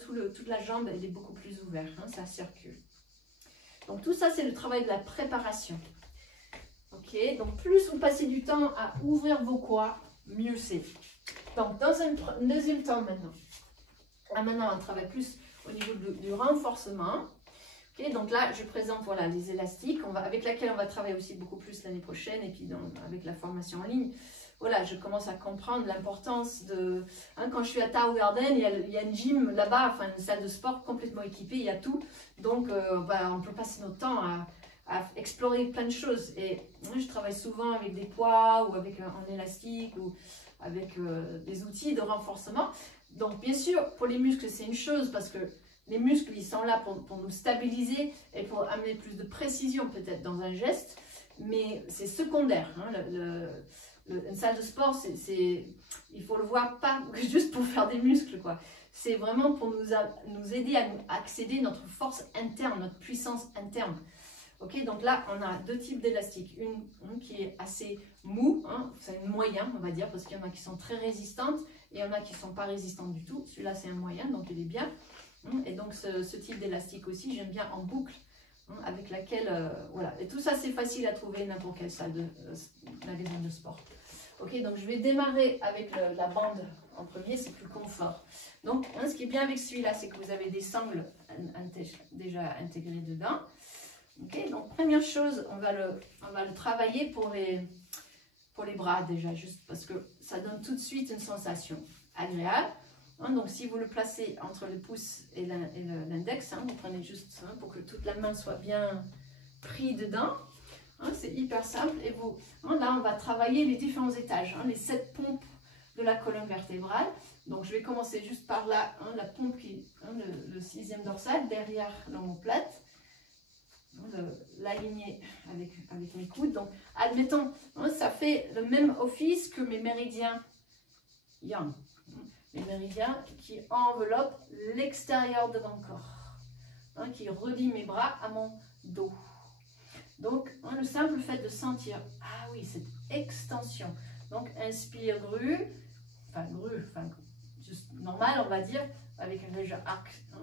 toute la jambe elle est beaucoup plus ouverte, ça circule. Donc tout ça, c'est le travail de la préparation. Ok, Ok, donc plus vous passez du temps à ouvrir vos quoi, mieux c'est. Donc dans un deuxième temps maintenant. Maintenant on travaille plus au niveau du renforcement. Okay, donc là, je présente voilà, les élastiques avec lesquels on va travailler aussi beaucoup plus l'année prochaine et puis avec la formation en ligne. Voilà, je commence à comprendre l'importance de... Hein, quand je suis à Tao Garden, il y a une gym là-bas, enfin une salle de sport complètement équipée, il y a tout. Donc, on peut passer notre temps à explorer plein de choses. Et moi, je travaille souvent avec des poids ou avec un élastique ou avec des outils de renforcement. Donc, bien sûr, pour les muscles, c'est une chose parce que les muscles, ils sont là pour nous stabiliser et pour amener plus de précision peut-être dans un geste, mais c'est secondaire. Hein, une salle de sport, il faut le voir pas juste pour faire des muscles, quoi. C'est vraiment pour nous aider à accéder à notre force interne, notre puissance interne. Ok, donc là, on a deux types d'élastiques. Une qui est assez mou, hein, c'est une moyenne, on va dire, parce qu'il y en a qui sont très résistantes et il y en a qui ne sont pas résistantes du tout. Celui-là, c'est un moyen, donc il est bien. Et donc ce type d'élastique aussi, j'aime bien en boucle, avec laquelle, voilà. Et tout ça, c'est facile à trouver n'importe quelle salle de magasin de sport. Ok, donc je vais démarrer avec la bande en premier, c'est plus confort. Donc, ce qui est bien avec celui-là, c'est que vous avez des sangles déjà intégrées dedans. Ok, donc première chose, on va le travailler pour les bras déjà, juste parce que ça donne tout de suite une sensation agréable. Hein, donc si vous le placez entre le pouce et l'index, hein, vous prenez juste pour que toute la main soit bien prise dedans. Hein, c'est hyper simple. Et là, on va travailler les différents étages, hein, les 7 pompes de la colonne vertébrale. Donc je vais commencer juste par là, hein, la pompe le 6e dorsal, derrière l'omoplate. L'aligner avec mes coudes. Donc admettons, hein, ça fait le même office que mes méridiens yang. Les méridiens qui enveloppent l'extérieur de mon corps, hein, qui relie mes bras à mon dos. Donc, hein, le simple fait de sentir, ah oui, cette extension. Donc, inspire grue, juste normal, on va dire, avec un léger arc, hein,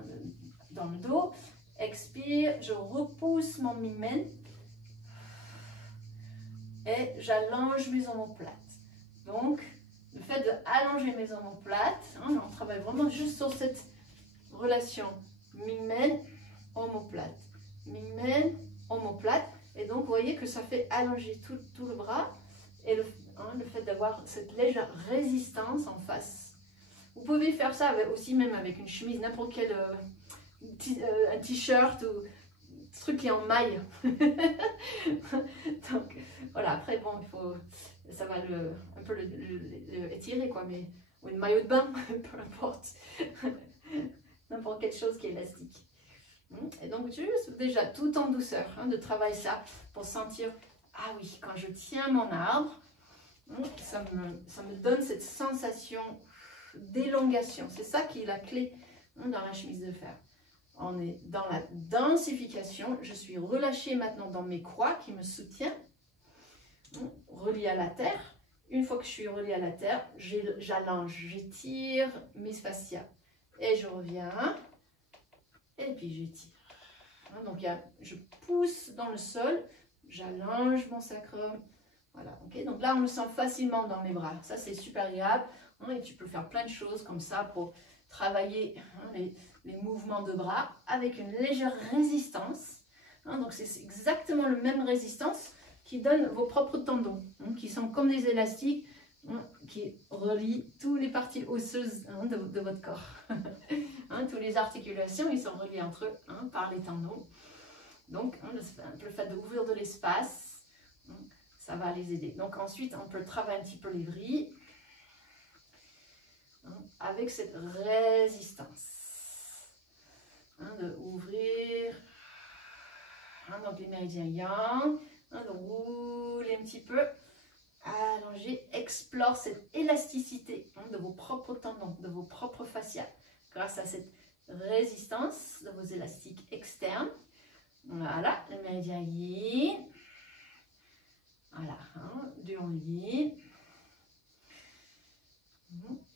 dans le dos. Expire, je repousse mon mymen et j'allonge mes omoplates. Donc, le fait d'allonger mes omoplates, hein, on travaille vraiment juste sur cette relation mymen-omoplate. Mymen-omoplate. Et donc, vous voyez que ça fait allonger tout le bras et le fait d'avoir cette légère résistance en face. Vous pouvez faire ça aussi même avec une chemise, n'importe quel un t-shirt ou un truc qui est en maille. Donc, voilà, après, bon, ça va un peu le étirer, quoi, mais, ou une maillot de bain, peu importe. N'importe quelle chose qui est élastique. Et donc, juste déjà, tout en douceur, hein, de travailler ça pour sentir, ah oui, quand je tiens mon arbre, ça me donne cette sensation d'élongation. C'est ça qui est la clé, hein, dans la chemise de fer. On est dans la densification. Je suis relâchée maintenant dans mes croix qui me soutiennent, relié à la terre. Une fois que je suis reliée à la terre, j'allonge, j'étire mes fascias. Et je reviens. Et puis j'étire. Donc je pousse dans le sol, j'allonge mon sacrum. Voilà, ok. Donc là, on le sent facilement dans les bras. Ça, c'est super agréable. Et tu peux faire plein de choses comme ça pour travailler les mouvements de bras avec une légère résistance. Donc c'est exactement la même résistance qui donne vos propres tendons, qui sont comme des élastiques, qui relient toutes les parties osseuses de votre corps. Toutes les articulations, ils sont reliés entre eux par les tendons. Donc le fait d'ouvrir de l'espace, ça va les aider. Donc ensuite, on peut travailler un petit peu les vrilles avec cette résistance. De ouvrir donc les méridiens yang, de rouler un petit peu, allonger, explore cette élasticité de vos propres tendons, de vos propres fascias, grâce à cette résistance de vos élastiques externes. Voilà, le méridien yin. Voilà, du long yin.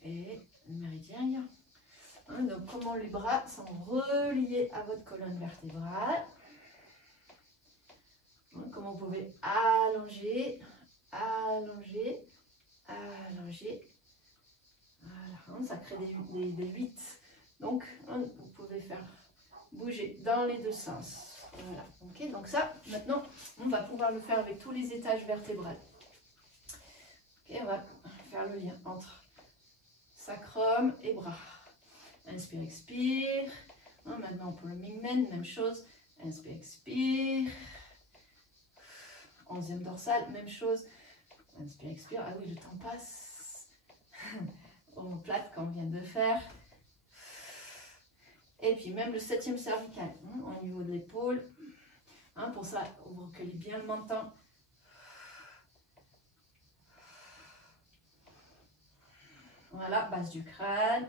Et le méridien yang. Donc, comment les bras sont reliés à votre colonne vertébrale. Comment vous pouvez allonger, allonger, allonger. Voilà, ça crée des 8. Donc, vous pouvez faire bouger dans les deux sens. Voilà, ok. Donc ça, maintenant, on va pouvoir le faire avec tous les étages vertébraux. Ok, on va faire le lien entre sacrum et bras. Inspire, expire. Maintenant pour le Mingmen, même chose. Inspire, expire. 11e dorsale, même chose. Inspire, expire. Ah oui, le temps passe. Omoplate qu'on vient de faire. Et puis même le 7e cervical, au niveau de l'épaule. Pour ça, vous recueillez bien le menton. Voilà, base du crâne.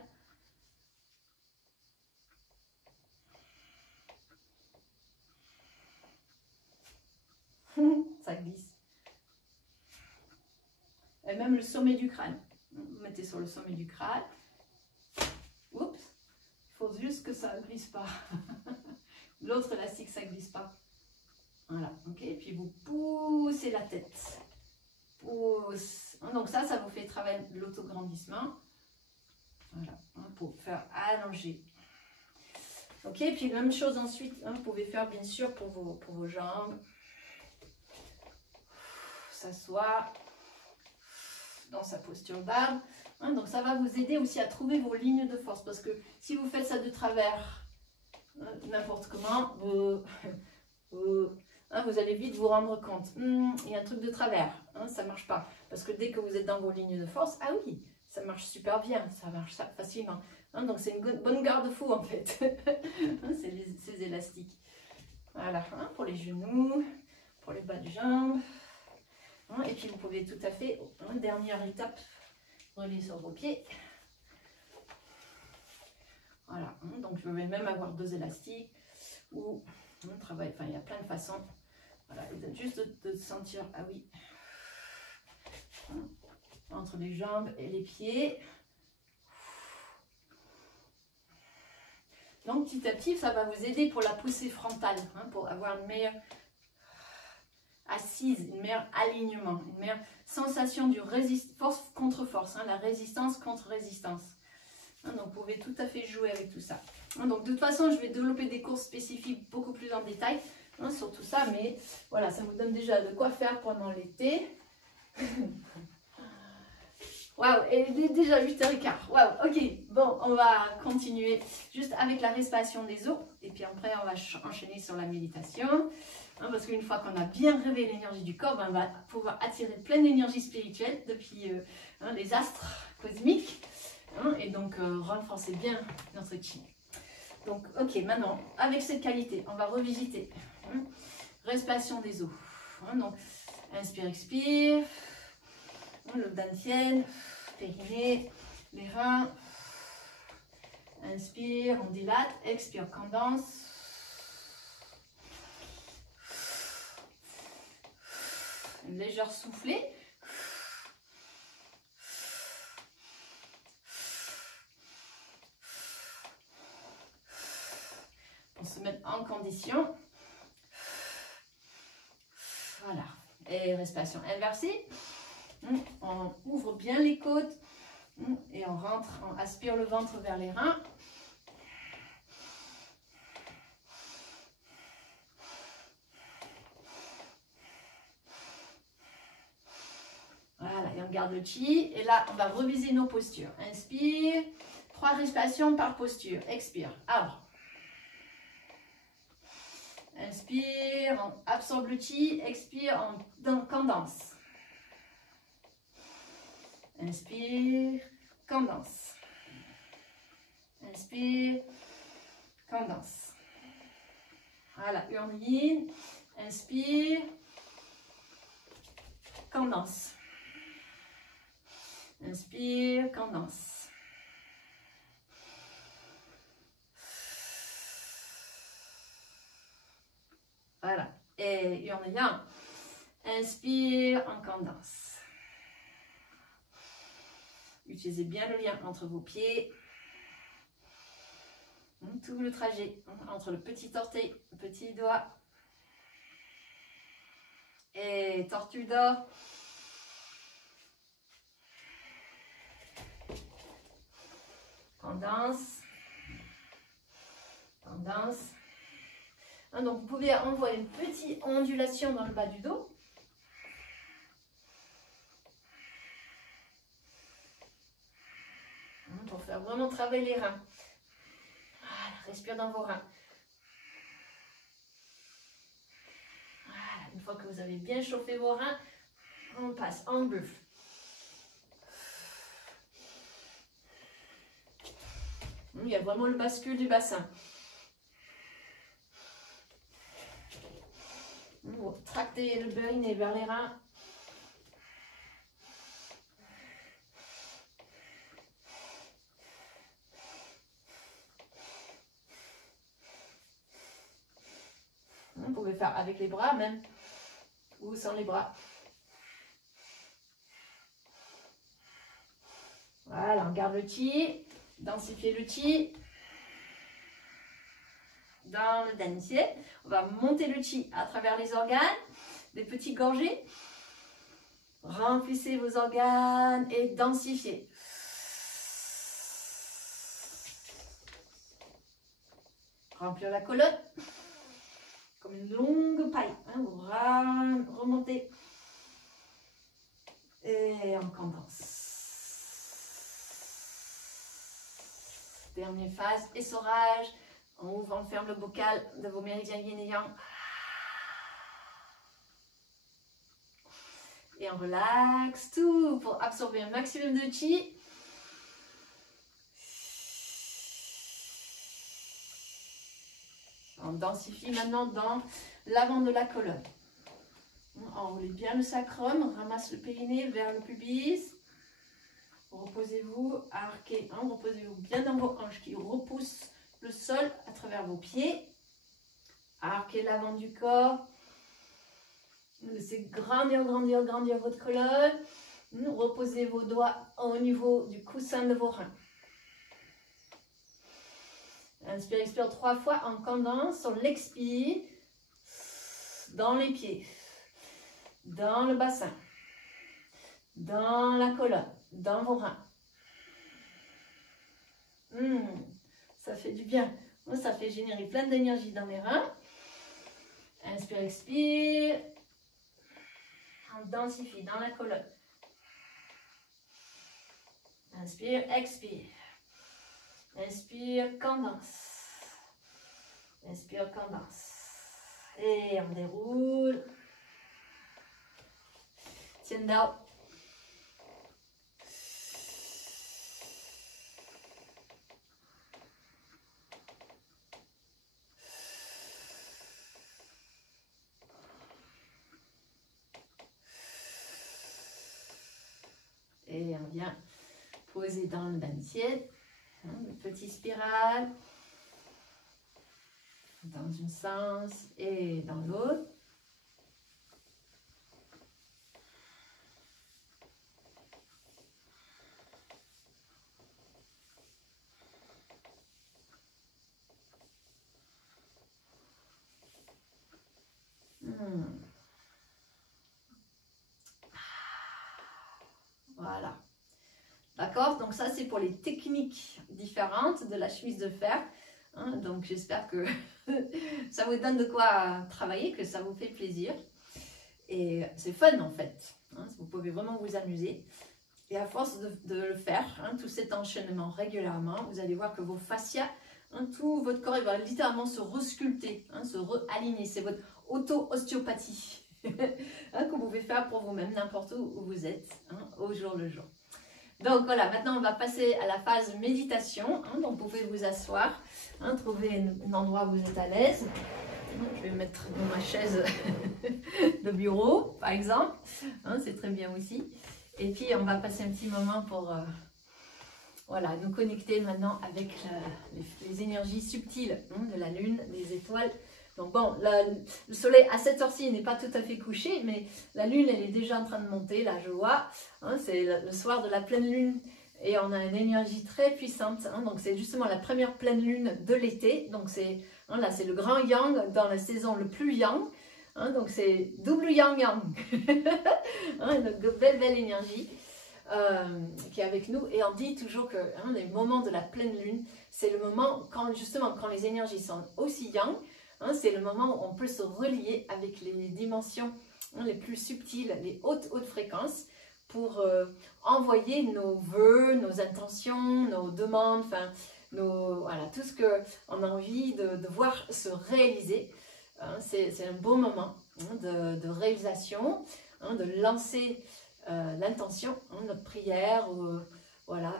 Ça glisse. Et même le sommet du crâne. Vous mettez sur le sommet du crâne. Oups. Il faut juste que ça ne glisse pas. L'autre élastique, ça ne glisse pas. Voilà. Ok. Et puis vous poussez la tête. Pousse. Donc ça vous fait travailler l'autograndissement. Voilà. Pour faire allonger. Ok. Et puis même chose ensuite. Vous pouvez faire bien sûr pour vos jambes. S'asseoir dans sa posture d'arbre. Donc ça va vous aider aussi à trouver vos lignes de force, parce que si vous faites ça de travers, n'importe comment, vous allez vite vous rendre compte, il y a un truc de travers, ça marche pas, parce que dès que vous êtes dans vos lignes de force, ah oui, ça marche super bien, ça marche facilement, donc c'est une bonne garde-fou en fait. C'est ces élastiques. Voilà, pour les genoux, pour les bas de jambes. Et puis vous pouvez tout à fait, dernière étape, relier sur vos pieds. Voilà, donc je vais même avoir 2 élastiques ou on travaille, enfin il y a plein de façons. Voilà, juste de sentir, ah oui, entre les jambes et les pieds. Donc petit à petit, ça va vous aider pour la poussée frontale, pour avoir une meilleure assise, une meilleure alignement, une meilleure sensation du force contre force, la résistance contre résistance. Donc vous pouvez tout à fait jouer avec tout ça. Donc de toute façon, je vais développer des cours spécifiques beaucoup plus en détail sur tout ça, mais voilà, ça vous donne déjà de quoi faire pendant l'été. Waouh, et il est déjà 8h15. Waouh, ok. Bon, on va continuer juste avec la respiration des os. Et puis après, on va enchaîner sur la méditation. Parce qu'une fois qu'on a bien réveillé l'énergie du corps, on va pouvoir attirer plein d'énergie spirituelle depuis les astres cosmiques. Et donc, renforcer bien notre chi. Donc, ok, maintenant, avec cette qualité, on va revisiter. Respiration des os. Donc, inspire, expire. Le dantian, périnée, les reins. Inspire, on dilate. Expire, condense. Une légère soufflée. Pour se mettre en condition. Voilà. Et respiration inversée. On ouvre bien les côtes et on rentre, on aspire le ventre vers les reins. Voilà, et on garde le chi. Et là, on va reviser nos postures. Inspire, 3 respirations par posture. Expire, arbre. Inspire, on absorbe le chi. Expire, on condense. Inspire, condense. Inspire, condense. Voilà, urine. Inspire, condense. Inspire, condense. Voilà. Et urine. Inspire, en condense. Utilisez bien le lien entre vos pieds. Tout le trajet entre le petit orteil, le petit doigt. Allez, tortue d'or. Tendance. Tendance. Hein, donc, vous pouvez envoyer une petite ondulation dans le bas du dos. Hein, pour faire vraiment travailler les reins. Voilà, respire dans vos reins. Voilà, une fois que vous avez bien chauffé vos reins, on passe en buffle. Il y a vraiment le bascule du bassin. Vous tractez le périnée vers les reins. Vous pouvez faire avec les bras même, ou sans les bras. Voilà, on garde le chi, densifier le chi. Dans le dentier, on va monter le chi à travers les organes, des petits gorgées. Remplissez vos organes et densifiez. Remplir la colonne comme une longue paille. Hein, vous remontez et on condense. Dernière phase, essorage. On ouvre, on ferme le bocal de vos méridiens yin et yang. Et on relaxe tout pour absorber un maximum de chi. On densifie maintenant dans l'avant de la colonne. On enroule bien le sacrum, on ramasse le périnée vers le pubis. Reposez-vous, arquez, hein, reposez-vous bien dans vos hanches qui repoussent le sol à travers vos pieds. Arquez l'avant du corps. Laissez grandir, grandir, grandir votre colonne. Reposez vos doigts au niveau du coussin de vos reins. Inspire, expire 3 fois en condense. On l'expire dans les pieds, dans le bassin, dans la colonne, dans vos reins. Ça fait du bien. Ça fait générer plein d'énergie dans les reins. Inspire, expire. On densifie dans la colonne. Inspire, expire. Inspire, condense. Inspire, condense. Et on déroule. Tiens down. Et on vient poser dans le dentier, une petite spirale, dans un sens et dans l'autre. Voilà. D'accord? Donc ça, c'est pour les techniques différentes de la chemise de fer. Hein, donc j'espère que ça vous donne de quoi travailler, que ça vous fait plaisir. Et c'est fun en fait. Hein, vous pouvez vraiment vous amuser. Et à force de le faire, hein, tout cet enchaînement régulièrement, vous allez voir que vos fascias, hein, tout votre corps, il va littéralement se resculpter, hein, se réaligner. C'est votre auto-ostéopathie hein, que vous pouvez faire pour vous-même, n'importe où vous êtes, hein, au jour le jour. Donc voilà, maintenant on va passer à la phase méditation. Hein, donc vous pouvez vous asseoir, hein, trouver un endroit où vous êtes à l'aise. Je vais me mettre dans ma chaise de bureau, par exemple. Hein, c'est très bien aussi. Et puis on va passer un petit moment pour voilà, nous connecter maintenant avec les énergies subtiles hein, de la lune, des étoiles. Donc bon, le soleil à cette heure-ci n'est pas tout à fait couché, mais la lune elle est déjà en train de monter, là je vois. Hein, c'est le soir de la pleine lune et on a une énergie très puissante. Hein, donc c'est justement la première pleine lune de l'été. Donc c'est hein, là c'est le grand yang dans la saison le plus yang. Hein, donc c'est double yang-yang. Hein, une belle énergie qui est avec nous. Et on dit toujours que hein, les moments de la pleine lune, c'est le moment quand justement quand les énergies sont aussi yang, hein, c'est le moment où on peut se relier avec les dimensions hein, les plus subtiles, les hautes fréquences, pour envoyer nos vœux, nos intentions, nos demandes, enfin, voilà, tout ce qu'on a envie de voir se réaliser. Hein, c'est un beau moment hein, de réalisation, hein, de lancer l'intention, hein, notre prière, voilà,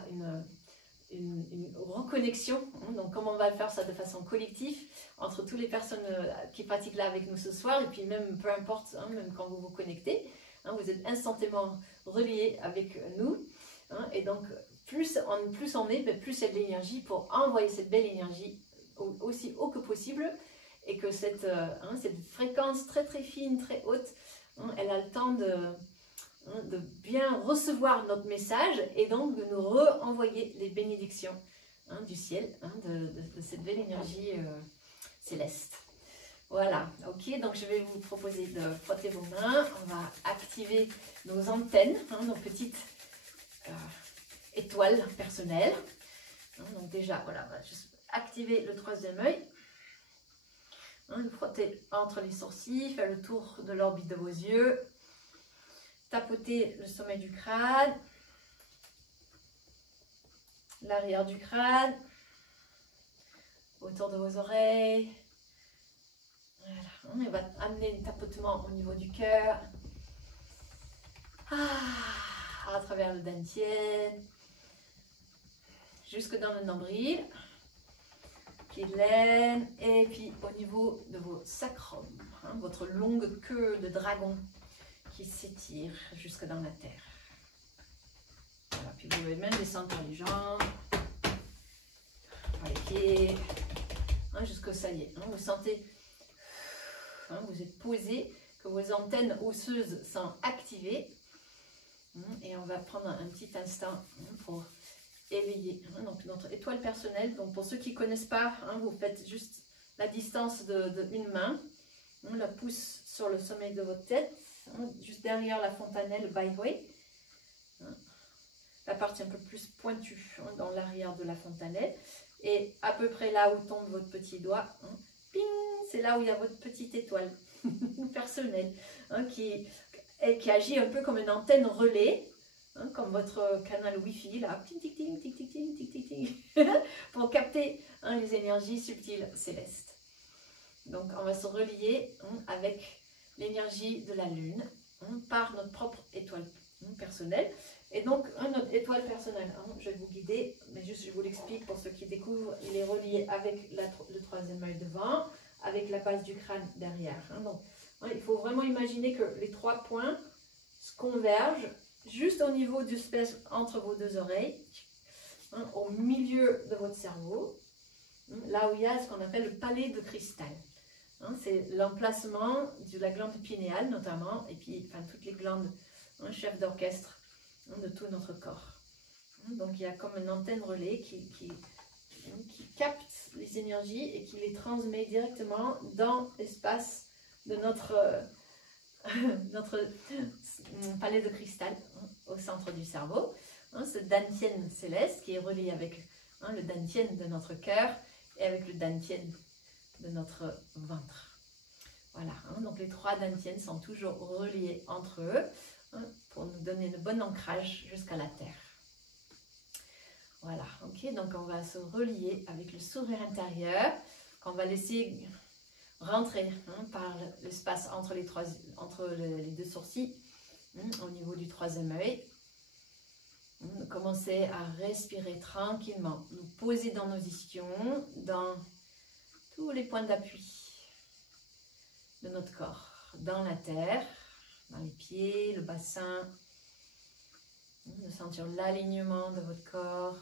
une reconnexion. Hein, donc, comment on va faire ça de façon collective entre toutes les personnes qui pratiquent là avec nous ce soir, et puis même, peu importe, hein, même quand vous vous connectez, hein, vous êtes instantanément reliés avec nous. Hein, et donc, plus on est, plus il y a de l'énergie pour envoyer cette belle énergie aussi haut que possible, et que cette fréquence très fine, très haute, hein, elle a le temps de bien recevoir notre message et donc de nous renvoyer les bénédictions hein, du ciel, hein, de cette belle énergie céleste. Voilà, ok, donc je vais vous proposer de frotter vos mains. On va activer nos antennes, hein, nos petites étoiles personnelles. Hein, donc déjà, voilà, on va juste activer le troisième œil. Hein, frotter entre les sourcils, faire le tour de l'orbite de vos yeux. Tapoter le sommet du crâne, l'arrière du crâne, autour de vos oreilles. Voilà. On va amener un tapotement au niveau du cœur, à travers le dantian, jusque dans le nombril, pied de laine, et puis au niveau de vos sacrums, hein, votre longue queue de dragon qui s'étire jusque dans la terre. Voilà, puis vous pouvez même descendre par les jambes, par les pieds, hein, jusque ça y est. Hein, vous sentez, hein, vous êtes posé, que vos antennes osseuses sont activées. Hein, et on va prendre un petit instant hein, pour éveiller hein, donc notre étoile personnelle. Donc pour ceux qui ne connaissent pas, hein, vous faites juste la distance d'une main. On la pousse sur le sommet de votre tête. Juste derrière la fontanelle Baihui, la partie un peu plus pointue hein, dans l'arrière de la fontanelle, et à peu près là où tombe votre petit doigt, hein, ping, c'est là où il y a votre petite étoile personnelle hein, qui agit un peu comme une antenne relais, hein, comme votre canal Wi-Fi là, ting, ting, ting, ting, ting, ting, ting, ting, ting, pour capter hein, les énergies subtiles célestes. Donc on va se relier hein, avec l'énergie de la lune hein, par notre propre étoile hein, personnelle. Et donc, notre étoile personnelle, hein, je vais vous guider, mais juste je vous l'explique pour ceux qui découvrent, il est relié avec le troisième œil devant, avec la base du crâne derrière. Hein. Donc, hein, il faut vraiment imaginer que les trois points se convergent juste au niveau du space entre vos deux oreilles, hein, au milieu de votre cerveau, hein, là où il y a ce qu'on appelle le palais de cristal. Hein, c'est l'emplacement de la glande pinéale notamment, et puis enfin, toutes les glandes, hein, chef d'orchestre hein, de tout notre corps. Hein, donc il y a comme une antenne relais qui capte les énergies et qui les transmet directement dans l'espace de notre palais de cristal hein, au centre du cerveau. Hein, ce dantian céleste qui est relié avec hein, le dantian de notre cœur et avec le dantian de notre ventre. Voilà, hein, donc les trois dantians sont toujours reliés entre eux hein, pour nous donner le bon ancrage jusqu'à la terre. Voilà, ok, donc on va se relier avec le sourire intérieur qu'on va laisser rentrer hein, par l'espace entre les deux sourcils hein, au niveau du troisième œil. Commencer à respirer tranquillement, nous poser dans nos ischions, dans tous les points d'appui de notre corps, dans la terre, dans les pieds, le bassin, de sentir l'alignement de votre corps,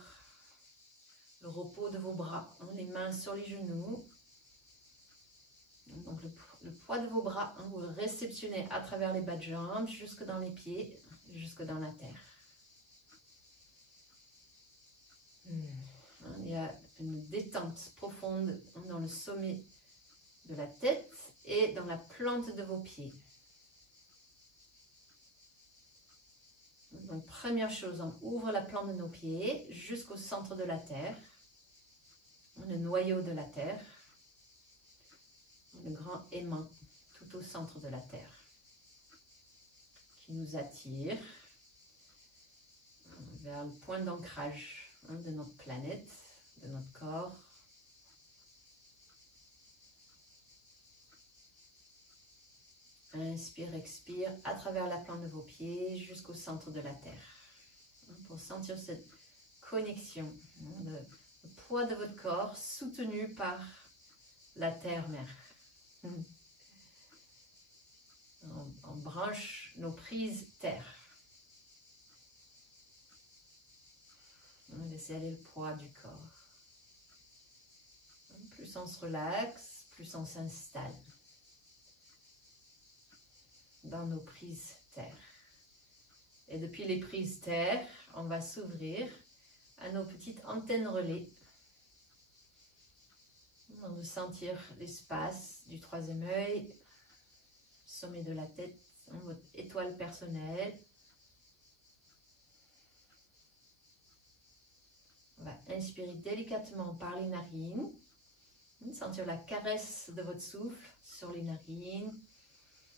le repos de vos bras, hein, les mains sur les genoux. Donc le poids de vos bras, hein, vous le réceptionnez à travers les bas de jambes, jusque dans les pieds, jusque dans la terre. Il y a une détente profonde dans le sommet de la tête et dans la plante de vos pieds. Donc, première chose, on ouvre la plante de nos pieds jusqu'au centre de la terre, le noyau de la terre, le grand aimant tout au centre de la terre qui nous attire vers le point d'ancrage de notre planète, de notre corps. Inspire, expire à travers la plante de vos pieds jusqu'au centre de la terre. Pour sentir cette connexion, le poids de votre corps soutenu par la terre-mère. On branche nos prises terre. Laissez aller le poids du corps. Plus on se relaxe, plus on s'installe dans nos prises terre. Et depuis les prises terre, on va s'ouvrir à nos petites antennes relais. On va sentir l'espace du troisième œil, sommet de la tête, votre étoile personnelle. On va inspirer délicatement par les narines, sentir la caresse de votre souffle sur les narines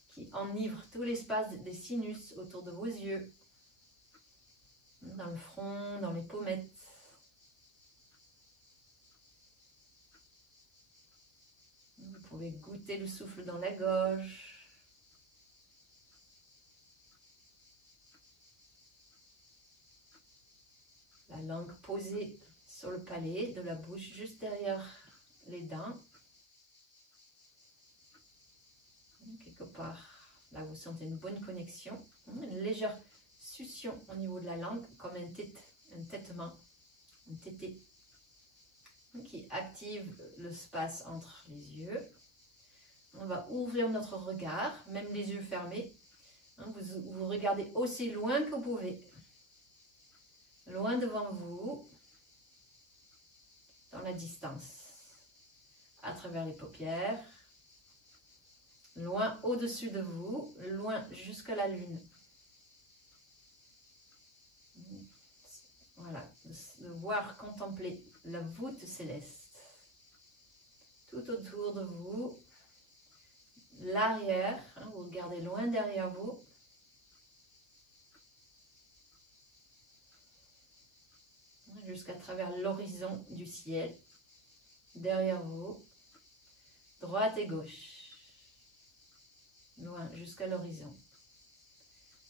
qui enivre tout l'espace des sinus autour de vos yeux, dans le front, dans les pommettes. Vous pouvez goûter le souffle dans la gorge. La langue posée sur le palais de la bouche, juste derrière les dents. Quelque part, là vous sentez une bonne connexion, une légère succion au niveau de la langue, comme un tétement, un tété, qui active l'espace entre les yeux. On va ouvrir notre regard, même les yeux fermés. Vous regardez aussi loin que vous pouvez, loin devant vous, dans la distance, à travers les paupières. Loin au-dessus de vous, loin jusqu'à la lune. Voilà, de voir, contempler la voûte céleste. Tout autour de vous, l'arrière, vous regardez loin derrière vous. Jusqu'à travers l'horizon du ciel, derrière vous, droite et gauche. Loin, jusqu'à l'horizon,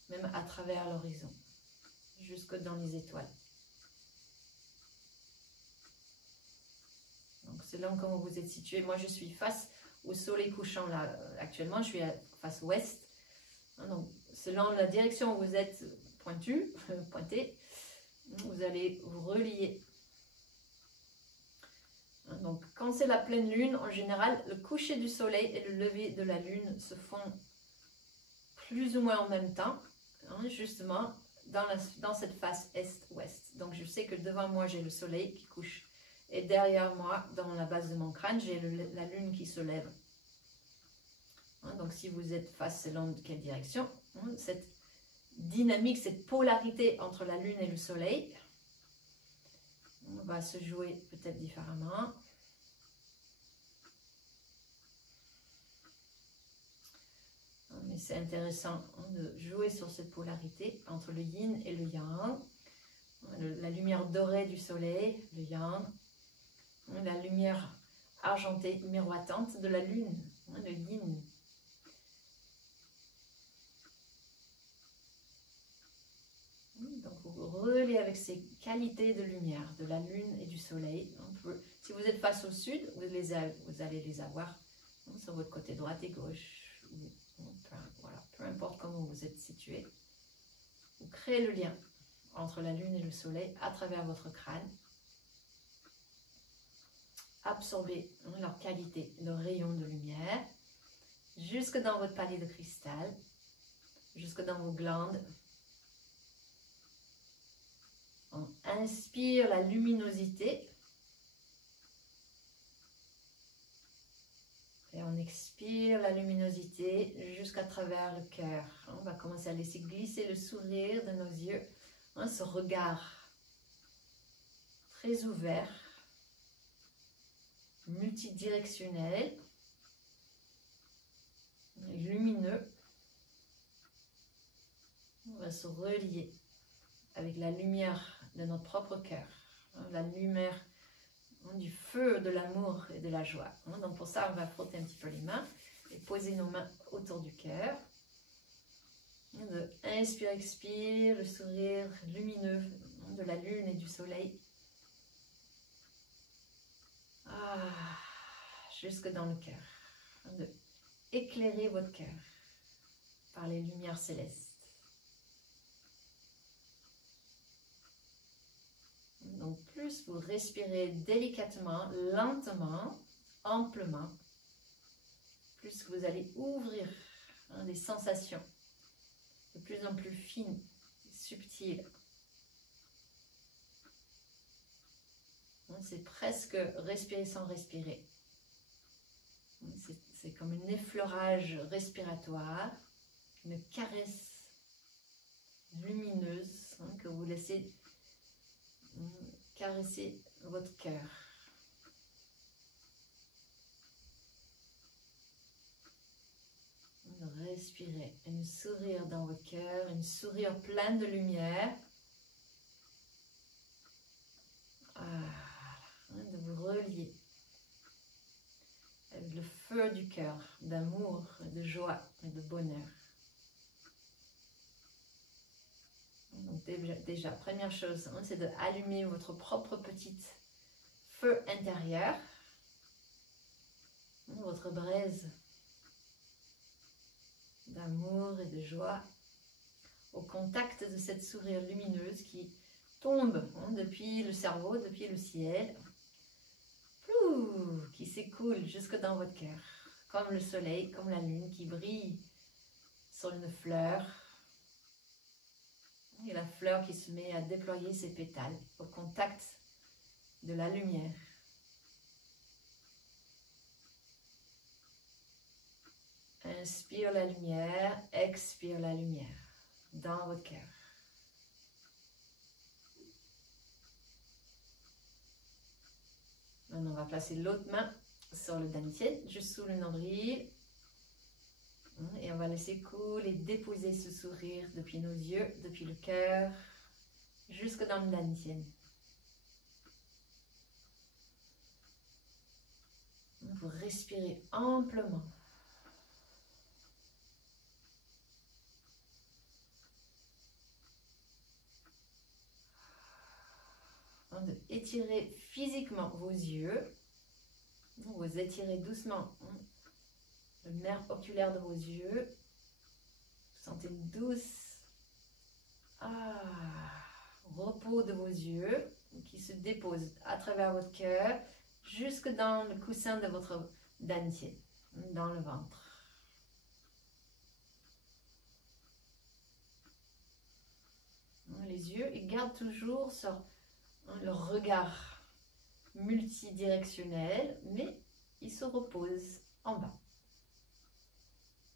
même à travers l'horizon, jusque dans les étoiles. Donc selon comment vous êtes situé, moi je suis face au soleil couchant là, actuellement je suis face ouest. Donc selon la direction où vous êtes pointé, vous allez vous relier. Donc, quand c'est la pleine lune, en général, le coucher du soleil et le lever de la lune se font plus ou moins en même temps, justement, dans cette face est-ouest. Donc, je sais que devant moi, j'ai le soleil qui couche. Et derrière moi, dans la base de mon crâne, j'ai la lune qui se lève. Donc, si vous êtes face selon quelle direction, cette dynamique, cette polarité entre la lune et le soleil, on va se jouer peut-être différemment. Mais c'est intéressant de jouer sur cette polarité entre le yin et le yang. La lumière dorée du soleil, le yang. La lumière argentée, miroitante de la lune, le yin. Donc vous reliez avec ces qualités de lumière, de la lune et du soleil. Si vous êtes face au sud, vous allez les avoir sur votre côté droite et gauche. Voilà, peu importe comment vous êtes situé. Vous créez le lien entre la lune et le soleil à travers votre crâne. Absorbez leur qualité, leur rayon de lumière, jusque dans votre palais de cristal, jusque dans vos glandes. On inspire la luminosité. Et Et on expire la luminosité jusqu'à travers le cœur. On va commencer à laisser glisser le sourire de nos yeux. Ce regard très ouvert, multidirectionnel, lumineux. On va se relier avec la lumière de notre propre cœur, la lumière du feu de l'amour et de la joie. Donc pour ça, on va frotter un petit peu les mains et poser nos mains autour du cœur. Inspire, expire, le sourire lumineux de la lune et du soleil. Jusque dans le cœur. Éclairer votre cœur par les lumières célestes. Donc plus vous respirez délicatement, lentement, amplement, plus vous allez ouvrir des sensations de plus en plus fines, subtiles. C'est presque respirer sans respirer. C'est comme un effleurage respiratoire, une caresse lumineuse que vous laissez caresser votre cœur. Respirez, un sourire dans votre cœur, un sourire plein de lumière. De vous relier avec le feu du cœur, d'amour, de joie et de bonheur. Donc déjà, première chose, c'est d'allumer votre propre petit feu intérieur, votre braise d'amour et de joie au contact de cette sourire lumineuse qui tombe depuis le cerveau, depuis le ciel, qui s'écoule jusque dans votre cœur, comme le soleil, comme la lune qui brille sur une fleur. Et la fleur qui se met à déployer ses pétales au contact de la lumière. Inspire la lumière, expire la lumière dans votre cœur. Maintenant, on va placer l'autre main sur le dantian, juste sous le nombril. Et on va laisser couler, déposer ce sourire depuis nos yeux, depuis le cœur, jusque dans le dantian. Vous respirez amplement. Étirez physiquement vos yeux. Vous étirez doucement le nerf oculaire de vos yeux. Vous sentez une douce repos de vos yeux qui se dépose à travers votre cœur jusque dans le coussin de votre dantian, dans le ventre. Les yeux, ils gardent toujours leur regard multidirectionnel, mais ils se reposent en bas,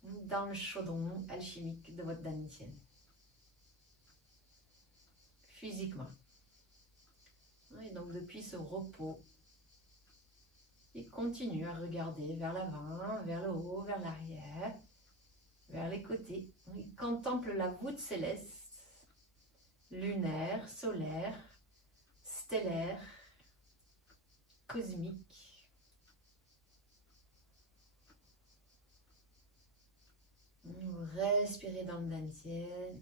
dans le chaudron alchimique de votre dantian, physiquement. Et donc depuis ce repos, il continue à regarder vers l'avant, vers le haut, vers l'arrière, vers les côtés. Il contemple la voûte céleste, lunaire, solaire, stellaire, cosmique. Vous respirez dans le dantian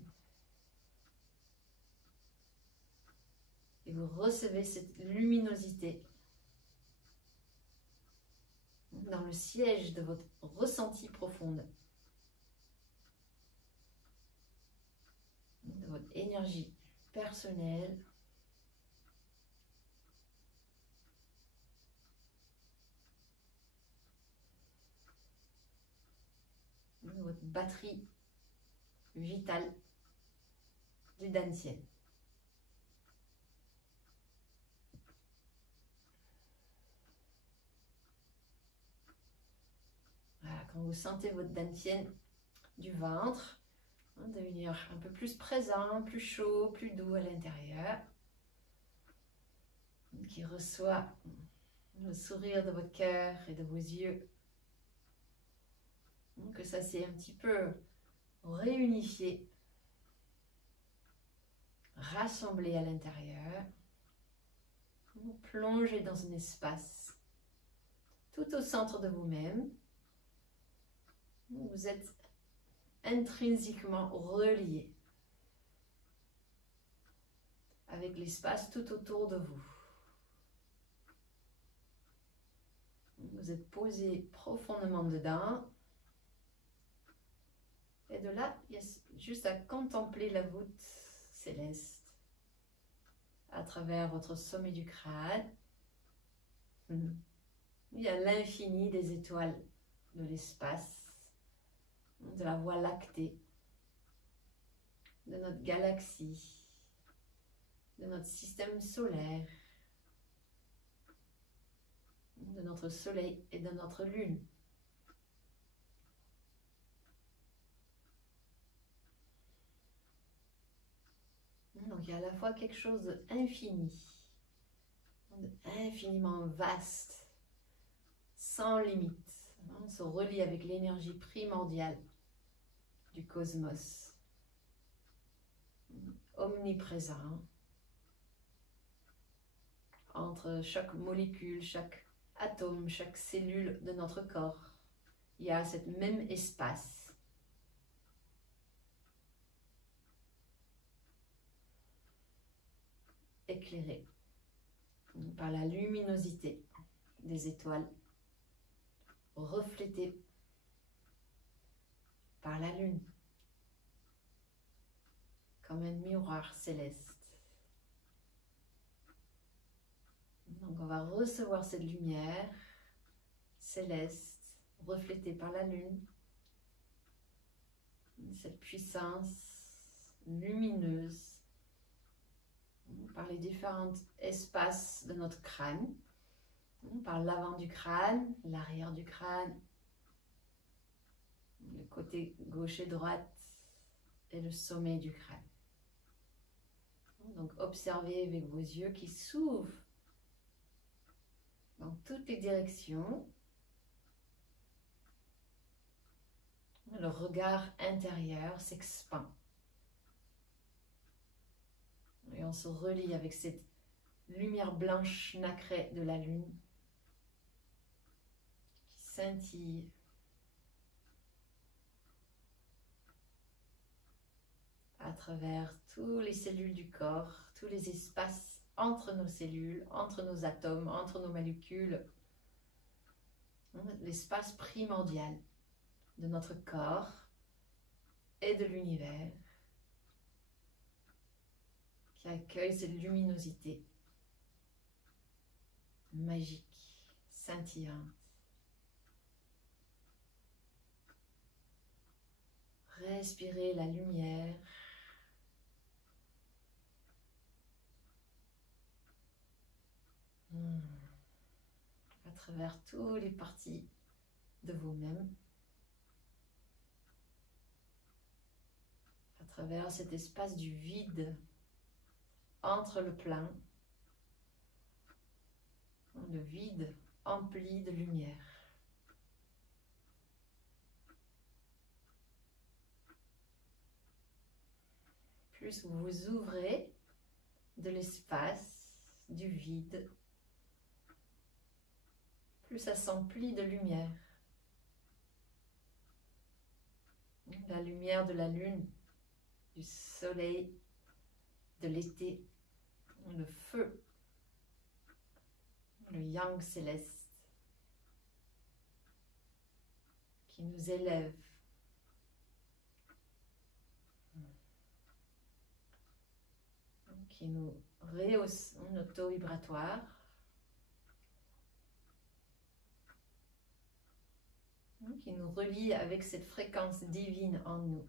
et vous recevez cette luminosité dans le siège de votre ressenti profond, de votre énergie personnelle. Votre batterie vitale du dantian. quand vous sentez votre dantian du ventre, hein, devenir un peu plus présent, plus chaud, plus doux à l'intérieur, qui reçoit le sourire de votre cœur et de vos yeux, que ça s'est un petit peu réunifié, rassemblé à l'intérieur. Vous plongez dans un espace tout au centre de vous-même. Vous êtes intrinsèquement relié avec l'espace tout autour de vous. Vous êtes posé profondément dedans. Et de là, il y a juste à contempler la voûte céleste à travers votre sommet du crâne. Il y a l'infini des étoiles de l'espace, de la Voie lactée, de notre galaxie, de notre système solaire, de notre soleil et de notre lune. Donc il y a à la fois quelque chose d'infini, infiniment vaste, sans limite. On se relie avec l'énergie primordiale du cosmos, omniprésent, entre chaque molécule, chaque atome, chaque cellule de notre corps. Il y a cet même espace. Éclairé par la luminosité des étoiles, reflété par la lune, comme un miroir céleste. Donc on va recevoir cette lumière céleste, reflétée par la lune, cette puissance lumineuse, par les différents espaces de notre crâne, par l'avant du crâne, l'arrière du crâne, le côté gauche et droite et le sommet du crâne. Donc observez avec vos yeux qui s'ouvrent dans toutes les directions. Le regard intérieur s'expand. Et on se relie avec cette lumière blanche nacrée de la lune qui scintille à travers toutes les cellules du corps, tous les espaces entre nos cellules, entre nos atomes, entre nos molécules. L'espace primordial de notre corps et de l'univers qui accueille cette luminosité magique, scintillante. Respirez la lumière. À travers toutes les parties de vous-même. À travers cet espace du vide entre le plein. Le vide empli de lumière. Plus vous vous ouvrez de l'espace, du vide, plus ça s'emplit de lumière. La lumière de la lune, du soleil, de l'été, le feu, le yang céleste qui nous élève. Qui nous rehausse notre taux vibratoire. Qui nous relie avec cette fréquence divine en nous.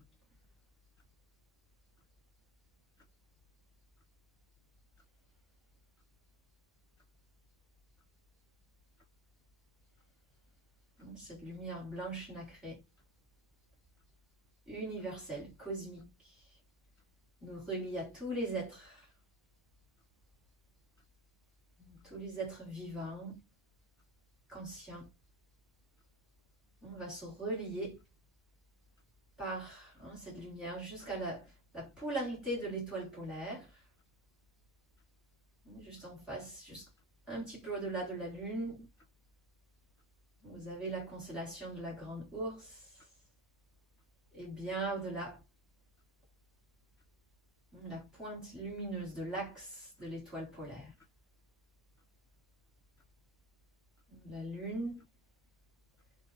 Cette lumière blanche nacrée, universelle, cosmique, nous relie à tous les êtres vivants, conscients. On va se relier par cette lumière jusqu'à la polarité de l'étoile polaire, juste en face, juste un petit peu au-delà de la Lune. Vous avez la constellation de la Grande Ourse, et bien au-delà, la pointe lumineuse de l'axe de l'étoile polaire. La Lune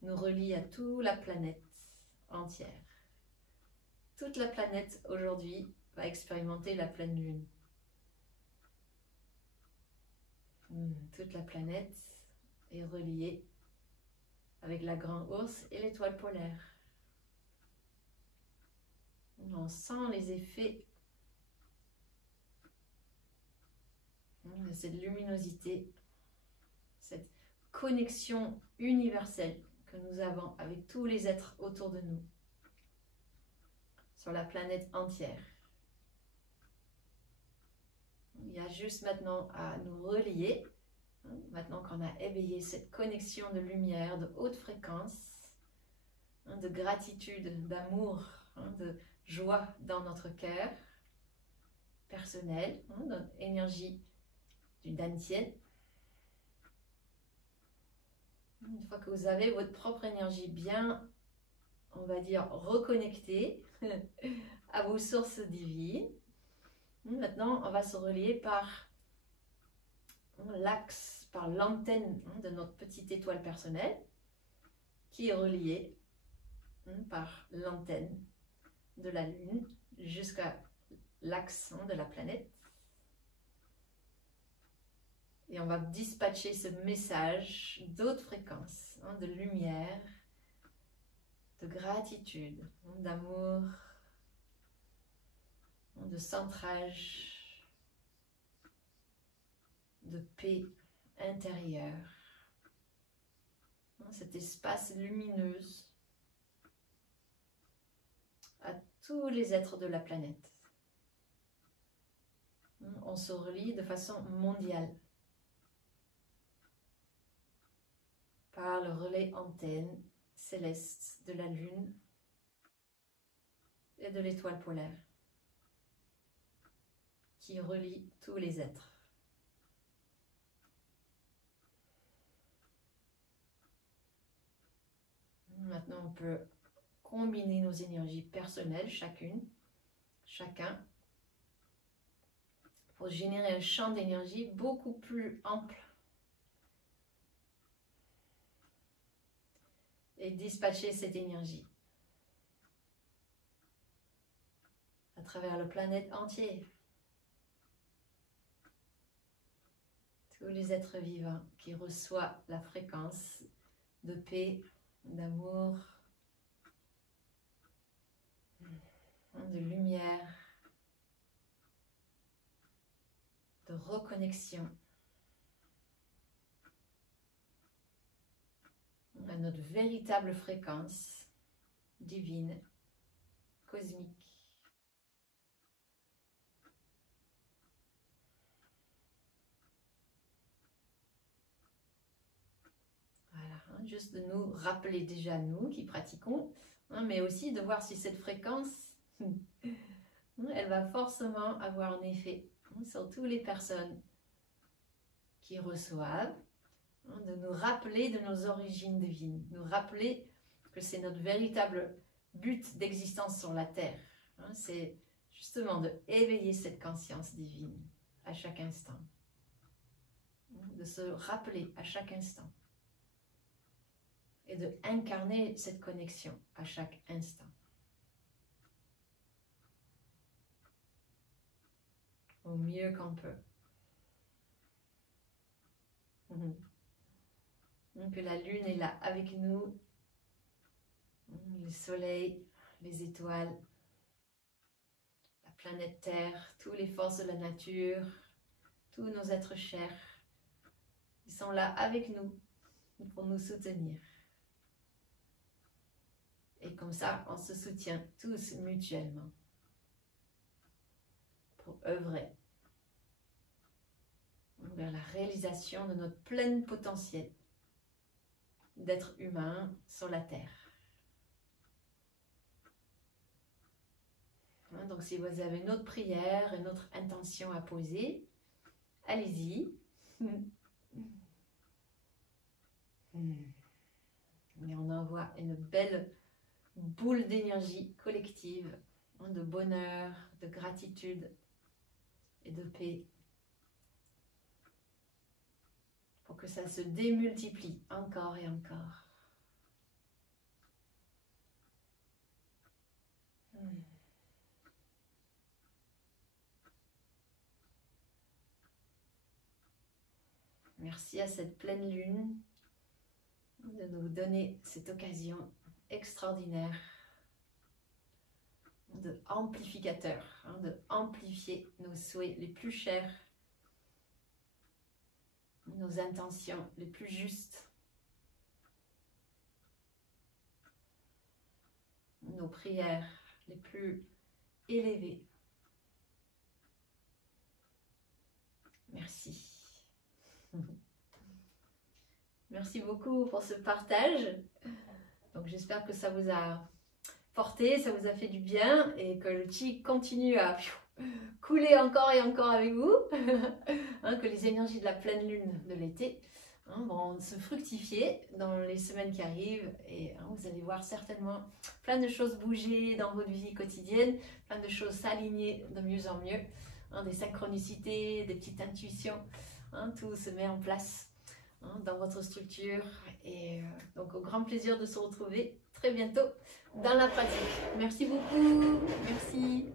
nous relie à toute la planète entière. Toute la planète aujourd'hui va expérimenter la pleine Lune. Toute la planète est reliée avec la Grande Ourse et l'étoile polaire. On sent les effets de cette luminosité, cette connexion universelle que nous avons avec tous les êtres autour de nous, sur la planète entière. Il y a juste maintenant à nous relier, maintenant qu'on a éveillé cette connexion de lumière, de haute fréquence, de gratitude, d'amour, de joie dans notre cœur personnel, notre énergie du Dantian. Une fois que vous avez votre propre énergie bien, on va dire, reconnectée à vos sources divines, maintenant on va se relier par l'axe, par l'antenne de notre petite étoile personnelle, qui est reliée par l'antenne de la Lune jusqu'à l'axe de la planète. Et on va dispatcher ce message d'autres fréquences, de lumière, de gratitude, d'amour, de centrage, de paix intérieure. Cet espace lumineux à tous les êtres de la planète. On se relie de façon mondiale par le relais antenne céleste de la Lune et de l'étoile polaire qui relie tous les êtres. Maintenant, on peut combiner nos énergies personnelles, chacun, pour générer un champ d'énergie beaucoup plus ample et dispatcher cette énergie à travers la planète entière. Tous les êtres vivants qui reçoivent la fréquence de paix, d'amour, de lumière, de reconnexion à notre véritable fréquence divine, cosmique. Voilà, juste de nous rappeler déjà, nous qui pratiquons, mais aussi de voir si cette fréquence, elle va forcément avoir un effet sur toutes les personnes qui reçoivent, de nous rappeler de nos origines divines, nous rappeler que c'est notre véritable but d'existence sur la Terre. C'est justement de éveiller cette conscience divine à chaque instant, de se rappeler à chaque instant et de incarner cette connexion à chaque instant. Au mieux qu'on peut. Que la Lune est là avec nous, le Soleil, les étoiles, la planète Terre, toutes les forces de la nature, tous nos êtres chers, ils sont là avec nous pour nous soutenir. Et comme ça, on se soutient tous mutuellement pour œuvrer vers la réalisation de notre plein potentiel d'être humain sur la Terre. Donc si vous avez une autre prière, une autre intention à poser, allez-y. Et on envoie une belle boule d'énergie collective, de bonheur, de gratitude et de paix, pour que ça se démultiplie encore et encore. Merci à cette pleine lune de nous donner cette occasion extraordinaire de amplificateur, de amplifier nos souhaits les plus chers, nos intentions les plus justes, nos prières les plus élevées. Merci. Merci beaucoup pour ce partage. Donc j'espère que ça vous a porté, ça vous a fait du bien et que le chi continue à couler encore et encore avec vous. Que les énergies de la pleine lune de l'été vont se fructifier dans les semaines qui arrivent et vous allez voir certainement plein de choses bouger dans votre vie quotidienne, plein de choses s'aligner de mieux en mieux, des synchronicités, des petites intuitions, tout se met en place dans votre structure et donc au grand plaisir de se retrouver très bientôt dans la pratique. Merci beaucoup, merci.